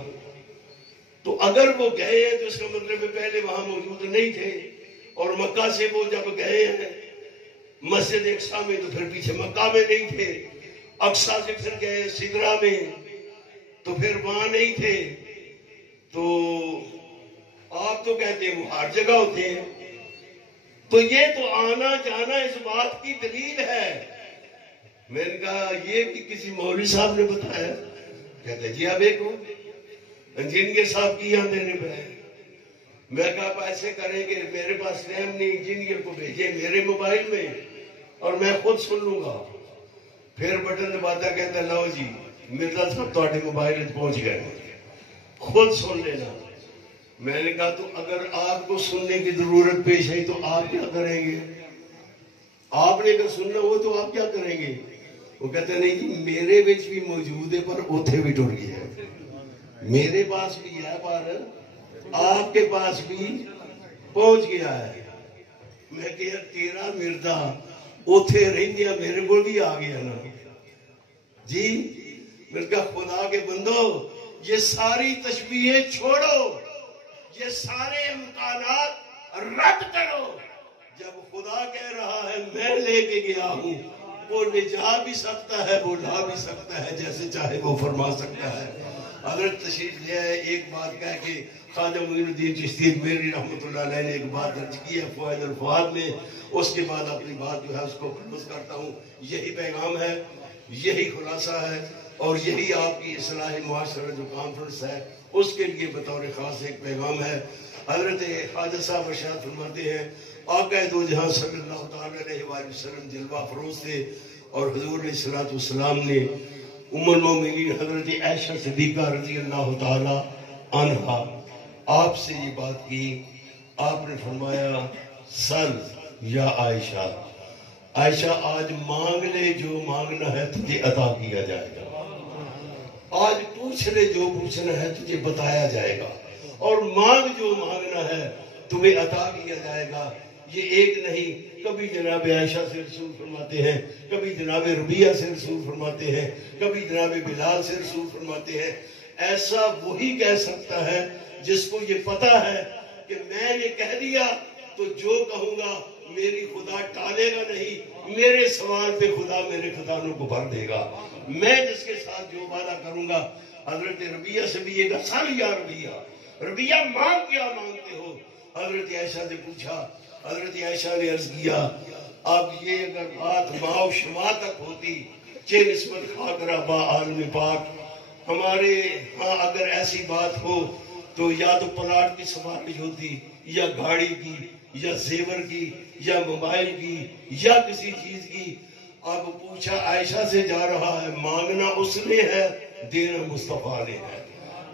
تو اگر وہ گئے ہیں تو اس کا مطلب پہلے وہاں موجود نہیں تھے، اور مکہ سے وہ جب گئے ہیں مسجد اقصیٰ میں تو پھر پیچھے مکہ میں نہیں تھے، اقصیٰ سے پھر گئے سدرہ میں تو پھر وہاں نہیں تھے، تو آپ تو کہتے ہیں وہ ہر جگہ ہوتے ہیں، تو یہ تو آنا جانا اس بات کی دلیل ہے۔ میں نے کہا یہ بھی کسی مولوی صاحب نے بتایا؟ کہتے جی آپ ایک ہو انجینئر صاحب کی یہاں دینے پہ ہے۔ میں کہا آپ ایسے کریں کہ میرے پاس ٹائم نہیں، انجینئر کو بھیجے میرے موبائل میں اور میں خود سن لوں گا۔ پھر بٹن دباتا کہتا لو جی مرزا صاحب تہاڈے موبائل پہنچ گئے، خود سن لینا۔ میں نے کہا تو اگر آپ کو سننے کی ضرورت پیش آئی تو آپ کیا کریں گے؟ آپ نے اگر سننا ہو تو آپ کیا کریں گے؟ وہ کہتے نہیں جی میرے بچ بھی موجود ہے پر اوتھے بھی ٹر گیا ہے، میرے پاس بھی ہے پر آپ کے پاس بھی پہنچ گیا ہے۔ میں کہا تیرا مرزا اوتھے رہندیا میرے کو بھی آ گیا نا جی۔ میں کہا خدا کے بندو یہ ساری تشبیہیں چھوڑو، یہ سارے امکانات رد کرو۔ جب خدا کہہ رہا ہے میں لے کے گیا ہوں، وہ لے جا بھی سکتا ہے وہ لا بھی سکتا ہے، جیسے چاہے وہ فرما سکتا ہے۔ حضرت تشریف لے آئے، ایک بات کہہ کے خواجہ معین الدین چشتی میری رحمۃ اللہ علیہ نے ایک بات درج کی ہے فوائد الفوائد میں، اس کے بعد اپنی بات جو ہے اس کو کلوز کرتا ہوں۔ یہی پیغام ہے، یہی خلاصہ ہے، اور یہی آپ کی اصلاح معاشرہ جو کانفرنس ہے اس کے لیے بطور خاص ایک پیغام ہے۔ حضرت خواجہ صاحب ارشاد فرماتے ہیں آقا دو جہاں صلی اللہ تعالی علیہ وآلہ وسلم جلوہ فروز تھے، اور حضور علیہ الصلوۃ والسلام نے ام المومنین حضرت عائشہ صدیقہ رضی اللہ تعالی عنہا آپ سے یہ بات کی. آپ نے فرمایا سل یا عائشہ، عائشہ آج مانگ لے، جو مانگنا ہے تجھے عطا کیا جائے گا. آج پوچھ لے، جو پوچھنا ہے تجھے بتایا جائے گا، اور مانگ جو مانگنا ہے تمہیں عطا کیا جائے گا. یہ ایک نہیں، کبھی جناب عائشہ سے رسول فرماتے ہیں، کبھی جناب ربیہ سے رسول فرماتے ہیں، کبھی جناب بلال سے رسول فرماتے ہیں. ایسا وہی کہہ سکتا ہے جس کو یہ پتا ہے کہ میں نے کہہ دیا تو جو کہوں گا میری خدا ٹالے گا نہیں، میرے سوال پہ خدا میرے خزانوں کو بھر دے گا. میں جس کے ساتھ جو وعدہ کروں گا. حضرت ربیہ سے بھی یہ کہا سال یا ربیہ، ربیہ مانگ کیا مانگتے ہو؟ حضرت عائشہ سے پوچھا. حضرت عائشہ نے عرض کیا اب یہ اگر بات ماں و شما تک ہوتی چہ نسبت خاکرہ با عالم پاک، ہمارے ہاں اگر ایسی بات ہو تو یا تو پلاٹ کی سفارش ہوتی، یا گاڑی کی، یا زیور کی، یا موبائل کی، یا کسی چیز کی. اب پوچھا عائشہ سے جا رہا ہے، مانگنا اس نے ہے، دینا مصطفیٰ نے ہے.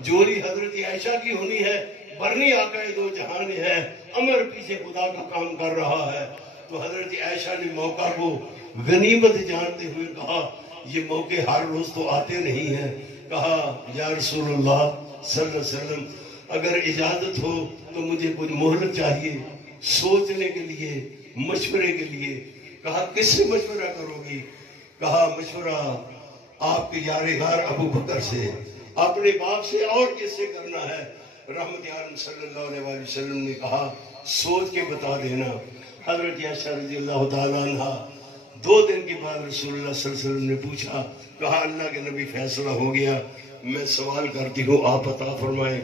جوری حضرت عائشہ کی ہونی ہے، برنی آقا دو جہان ہے، امر پیچھے خدا کا کام کر رہا ہے. تو حضرت عائشہ نے موقع کو غنیمت جانتے ہوئے کہا یہ موقع ہر روز تو آتے نہیں ہیں. کہا یا رسول اللہ صلی اللہ علیہ وسلم اگر اجازت ہو تو مجھے کچھ مہلت چاہیے سوچنے کے لیے، مشورے کے لیے. کہا کس سے مشورہ کرو گی؟ کہا مشورہ آپ کے یار غار ابو بکر سے، اپنے باپ سے، اور کس سے کرنا ہے؟ رحمت عالم صلی اللہ علیہ وسلم نے کہا سوچ کے بتا دینا. حضرت عائشہ رضی اللہ تعالیٰ عنہ 2 دن کے بعد رسول اللہ صلی اللہ علیہ وسلم نے پوچھا. کہا اللہ کے نبی فیصلہ ہو گیا، میں سوال کرتی ہوں آپ عطا فرمائیں.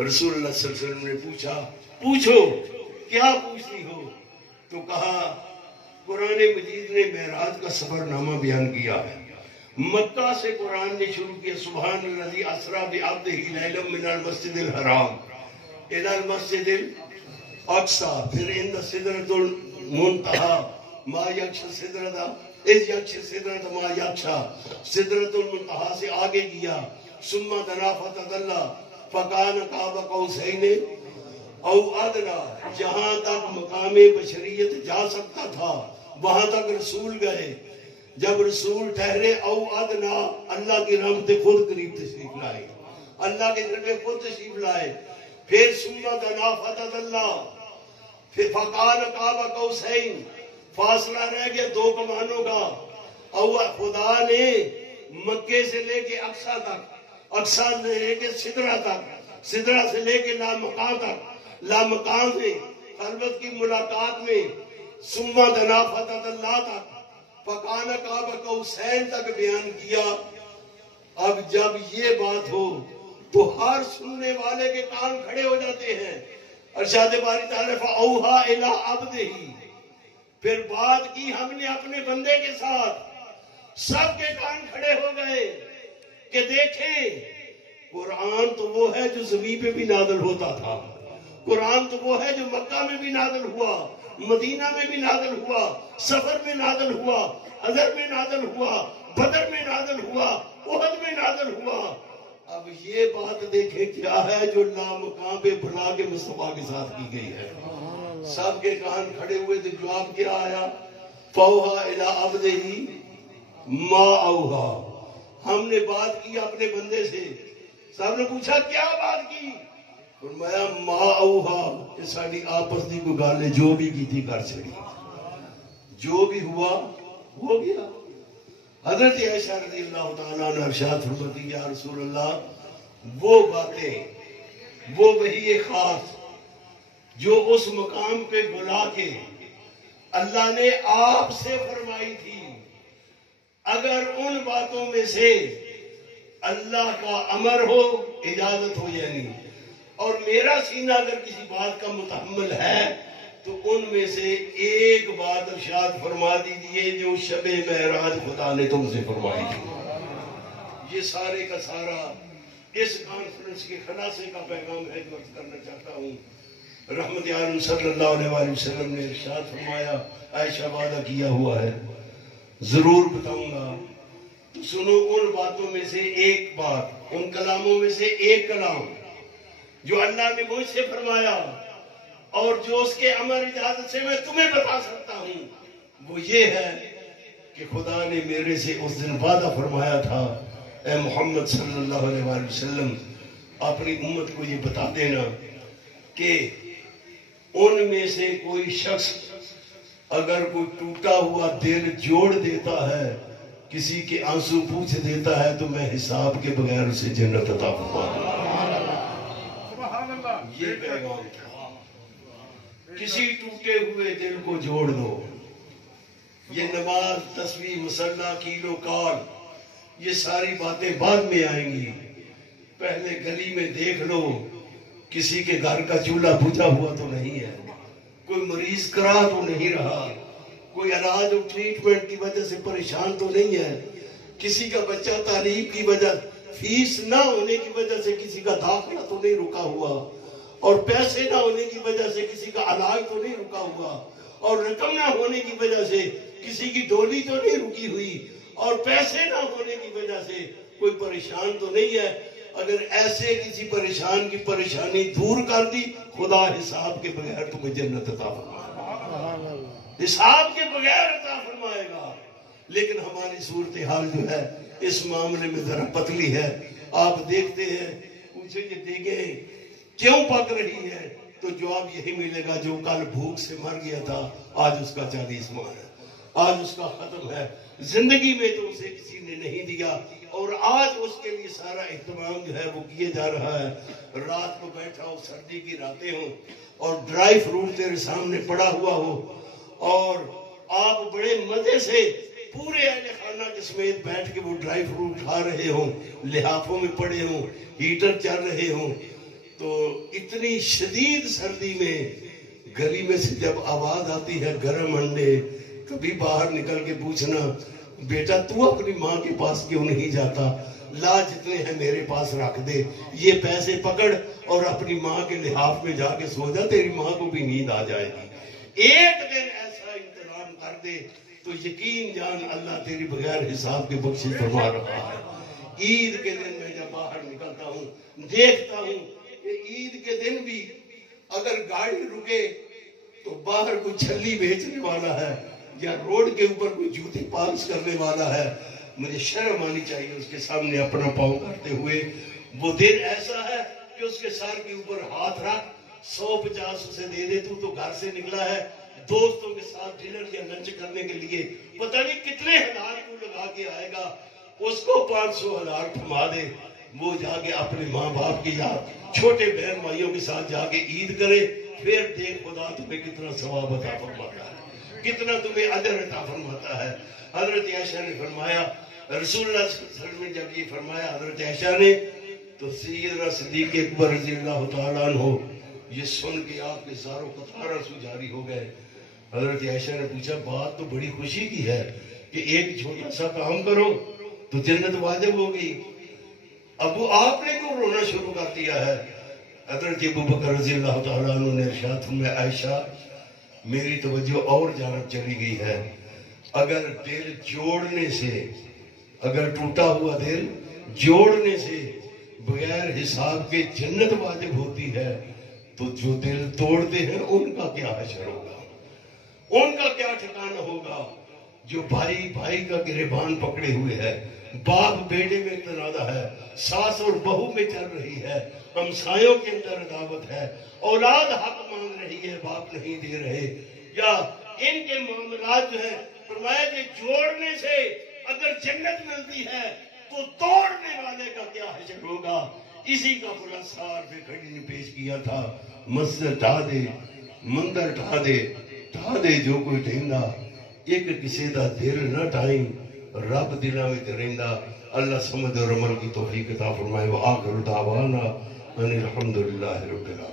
رسول اللہ صلی اللہ علیہ وسلم نے پوچھا پوچھو کیا پوچھتی ہو؟ تو کہا قرآن مجید نے معراج کا سفر نامہ بیان کیا ہے. مکہ سے قرآن نے شروع کیا سبحان الذی اسری بعبدہ لیلا من المسجد الحرام الی المسجد الاقصی، پھر عند سدرۃ المنتہی ما یغشی السدرۃ اذ یغشی السدرۃ ما یغشی، سدرۃ المنتہی سے آگے کیا. ثم دنا فتدلی فکان قاب قوسین او ادنی، جہاں تک مقام بشریت جا سکتا تھا وہاں تک رسول گئے. جب رسول ٹھہرے او ادنا، اللہ کی رحمت خود قریب تشریف لائے، اللہ کے طرف خود تشریف لائے. پھر ثم دنا فتدلی، پھر فکان قاب قوسین، فاصلہ رہ گیا 2 کمانوں کا. او خدا نے مکے سے لے کے اقصی تک، اقصی سے لے کے سدرہ تک، سدرہ سے لے کے لامکان تک، لامکان سے خلوت کی ملاقات میں ثم دنا فتدلی تک، فکان قاب قوسین تک بیان کیا. اب جب یہ بات ہو تو ہر سننے والے کے کان کھڑے ہو جاتے ہیں. ارشاد باری تعالیٰ فاوحا الی عبدہ، پھر بات کی ہم نے اپنے بندے کے ساتھ، سب کے کان کھڑے ہو گئے کہ دیکھیں قرآن تو وہ ہے جو زمین پہ بھی نازل ہوتا تھا، قرآن تو وہ ہے جو مکہ میں بھی نازل ہوا، مدینہ میں بھی نازل ہوا، سفر میں نازل ہوا، حضر میں نازل ہوا، بدر میں نازل ہوا، احد میں نازل ہوا. اب یہ بات دیکھیں کیا ہے جو لامکان پہ بلا کے مصطفیٰ کے ساتھ کی گئی ہے. سب کے کان کھڑے ہوئے تو جواب کیا آیا؟ فاوحا الی عبدہ ما اوحا، ہم نے بات کی اپنے بندے سے. سب نے پوچھا کیا بات کی؟ فرمایا ما اوحا، کہ ساری آپس دی کو گالے جو بھی کی تھی کر چڑی، جو بھی ہوا ہو گیا. حضرت عائشہ رضی اللہ تعالیٰ عنہ ارشاد فرماتی یا رسول اللہ وہ باتیں، وہ وحی خاص جو اس مقام پہ بلا کے اللہ نے آپ سے فرمائی تھی، اگر ان باتوں میں سے اللہ کا امر ہو، اجازت ہو یعنی، اور میرا سینہ اگر کسی بات کا متحمل ہے تو ان میں سے ایک بات ارشاد فرما دیجئے جو شب معراج خدا نے تم سے فرمائی تھی. یہ سارے کا سارا اس کانفرنس کے خلاصے کا پیغام ہے جو عرض کرنا چاہتا ہوں. رحمت عالم صلی اللہ علیہ وسلم نے ارشاد فرمایا عائشہ وعدہ کیا ہوا ہے ضرور بتاؤں گا. تو سنو ان باتوں میں سے ایک بات، ان کلاموں میں سے ایک کلام جو اللہ نے مجھ سے فرمایا اور جو اس کے امر اجازت سے میں تمہیں بتا سکتا ہوں، وہ یہ ہے کہ خدا نے میرے سے اس دن وعدہ فرمایا تھا، اے محمد صلی اللہ علیہ وآلہ وسلم اپنی امت کو یہ بتا دینا کہ ان میں سے کوئی شخص اگر کوئی ٹوٹا ہوا دل جوڑ دیتا ہے، کسی کے آنسو پوچھ دیتا ہے، تو میں حساب کے بغیر اسے جنت عطا فرما دوں گا۔ یہ پیغام تھا، کسی ٹوٹے ہوئے دل کو جوڑ دو۔ یہ نماز، تسبیح، مصلی، کیل و کال، یہ ساری باتیں بعد میں آئیں گی۔ پہلے گلی میں دیکھ لو کسی کے گھر کا چولہا بجھا ہوا تو نہیں ہے، کوئی مریض کرا تو نہیں رہا، کوئی علاج اور ٹریٹمنٹ کی وجہ سے پریشان تو نہیں ہے، کسی کا بچہ تعلیم کی وجہ، فیس نہ ہونے کی وجہ سے کسی کا داخلہ تو نہیں رکا ہوا، اور پیسے نہ ہونے کی وجہ سے کسی کا علاج تو نہیں رکا ہوا، اور رقم نہ ہونے کی وجہ سے کسی کی ڈولی تو نہیں رکی ہوئی، اور پیسے نہ ہونے کی وجہ سے کوئی پریشان تو نہیں ہے۔ اگر ایسے کسی پریشان کی پریشانی دور کر دی، خدا حساب کے بغیر تمہیں جنت عطا فرمائے گا، حساب کے بغیر عطا فرمائے گا۔ لیکن ہماری صورتحال جو ہے اس معاملے میں ذرا پتلی ہے۔ آپ دیکھتے ہیں، پوچھیں کہ دیکھیں کیوں پک رہی ہے، تو جواب یہی ملے گا، جو کل بھوک سے مر گیا تھا آج اس کا 40 ماہ ہے، آج اس کا ختم ہے۔ زندگی میں تو اسے کسی نے نہیں دیا، اور آج اس کے لیے سارا اہتمام جو ہے وہ کیے جا رہا ہے۔ رات کو بیٹھا ہو، سردی کی راتیں ہوں، اور ڈرائی فروٹ تیرے سامنے پڑا ہوا ہو، اور آپ بڑے مزے سے پورے اہل خانہ کے سمیت بیٹھ کے وہ ڈرائی فروٹ کھا رہے ہوں، لحافوں میں پڑے ہوں، ہیٹر چل رہے ہوں، تو اتنی شدید سردی میں گلی میں سے جب آواز آتی ہے گرم انڈے، کبھی باہر نکل کے پوچھنا، بیٹا تو اپنی ماں کے پاس کیوں نہیں جاتا، لا جتنے ہیں میرے پاس رکھ دے، یہ پیسے پکڑ اور اپنی ماں کے لحاف میں جا کے سو جا، تیری ماں کو بھی نیند آ جائے گی۔ ایک دن ایسا انتظام کر دے تو یقین جان اللہ تیری بغیر حساب کے بخشش فرما رہا ہے۔ عید کے دن میں جب باہر نکلتا ہوں دیکھتا ہوں کہ عید کے دن بھی اگر گاڑی رکے تو باہر کوئی چھلی بیچنے والا ہے یا روڈ کے اوپر کوئی جوتے پالش کرنے والا ہے، مجھے شرم آنی چاہیے اس کے سامنے اپنا پاؤں کرتے ہوئے۔ وہ دن ایسا ہے کہ اس کے سر کے اوپر ہاتھ رکھ، 150 اسے دے دے، تو گھر سے نکلا ہے دوستوں کے ساتھ ڈنر یا لنچ کرنے کے لیے، پتہ نہیں کتنے ہزار کو لگا کے آئے گا، اس کو 500,000 تھما دے، وہ جا کے اپنے ماں باپ کی یا چھوٹے بہن بھائیوں کے ساتھ جا کے عید کرے، پھر دیکھ خدا تمہیں کتنا ثواب عطا فرماتا ہے، کتنا تمہیں اجر عطا فرماتا ہے۔ حضرت عائشہ نے فرمایا، رسول اللہ صلی اللہ علیہ وسلم نے جب یہ فرمایا حضرت عائشہ نے، تو سیدنا صدیق اکبر رضی اللہ تعالیٰ عنہ یہ سن کے آپ کے ساروں قطار آنسو جاری ہو گئے۔ حضرت عائشہ نے پوچھا، بات تو بڑی خوشی کی ہے کہ ایک چھوٹا سا کام کرو تو جنت واجب ہوگی، ابو آپ نے کیوں رونا شروع کر دیا ہے؟ حضرت ابوبکر رضی اللہ تعالیٰ عنہ نے ارشاد فرمایا، عائشہ میری توجہ اور جانب چلی گئی ہے، اگر دل جوڑنے سے، اگر ٹوٹا ہوا دل جوڑنے سے بغیر حساب کے جنت واجب ہوتی ہے، تو جو دل توڑتے ہیں ان کا کیا حشر ہوگا، ان کا کیا ٹھکانہ ہوگا؟ جو بھائی بھائی کا گریبان پکڑے ہوئے ہے، باپ بیٹے میں تنازع ہے، ساس اور بہو میں چل رہی ہے، ہمسایوں کے اندر عداوت ہے، اولاد حق مانگ رہی ہے باپ نہیں دے رہے، یا ان کے معاملات جو ہیں، فرمایا کہ جوڑنے سے اگر جنت ملتی ہے تو توڑنے والے کا کیا حشر ہوگا؟ اسی کا خلاصہ عارف کھڑی نے پیش کیا تھا، مسجد ڈھا دے، مندر ڈھا دے جو کوئی ڈھیندا، ایک کسی دا دل نہ ڈھائیں، رب دلہ میں درندہ۔ اللہ سمجھ اور عمل کی توفیق عطا فرمائے۔ وآخر دعوانا ان الحمدللہ رب العالمین۔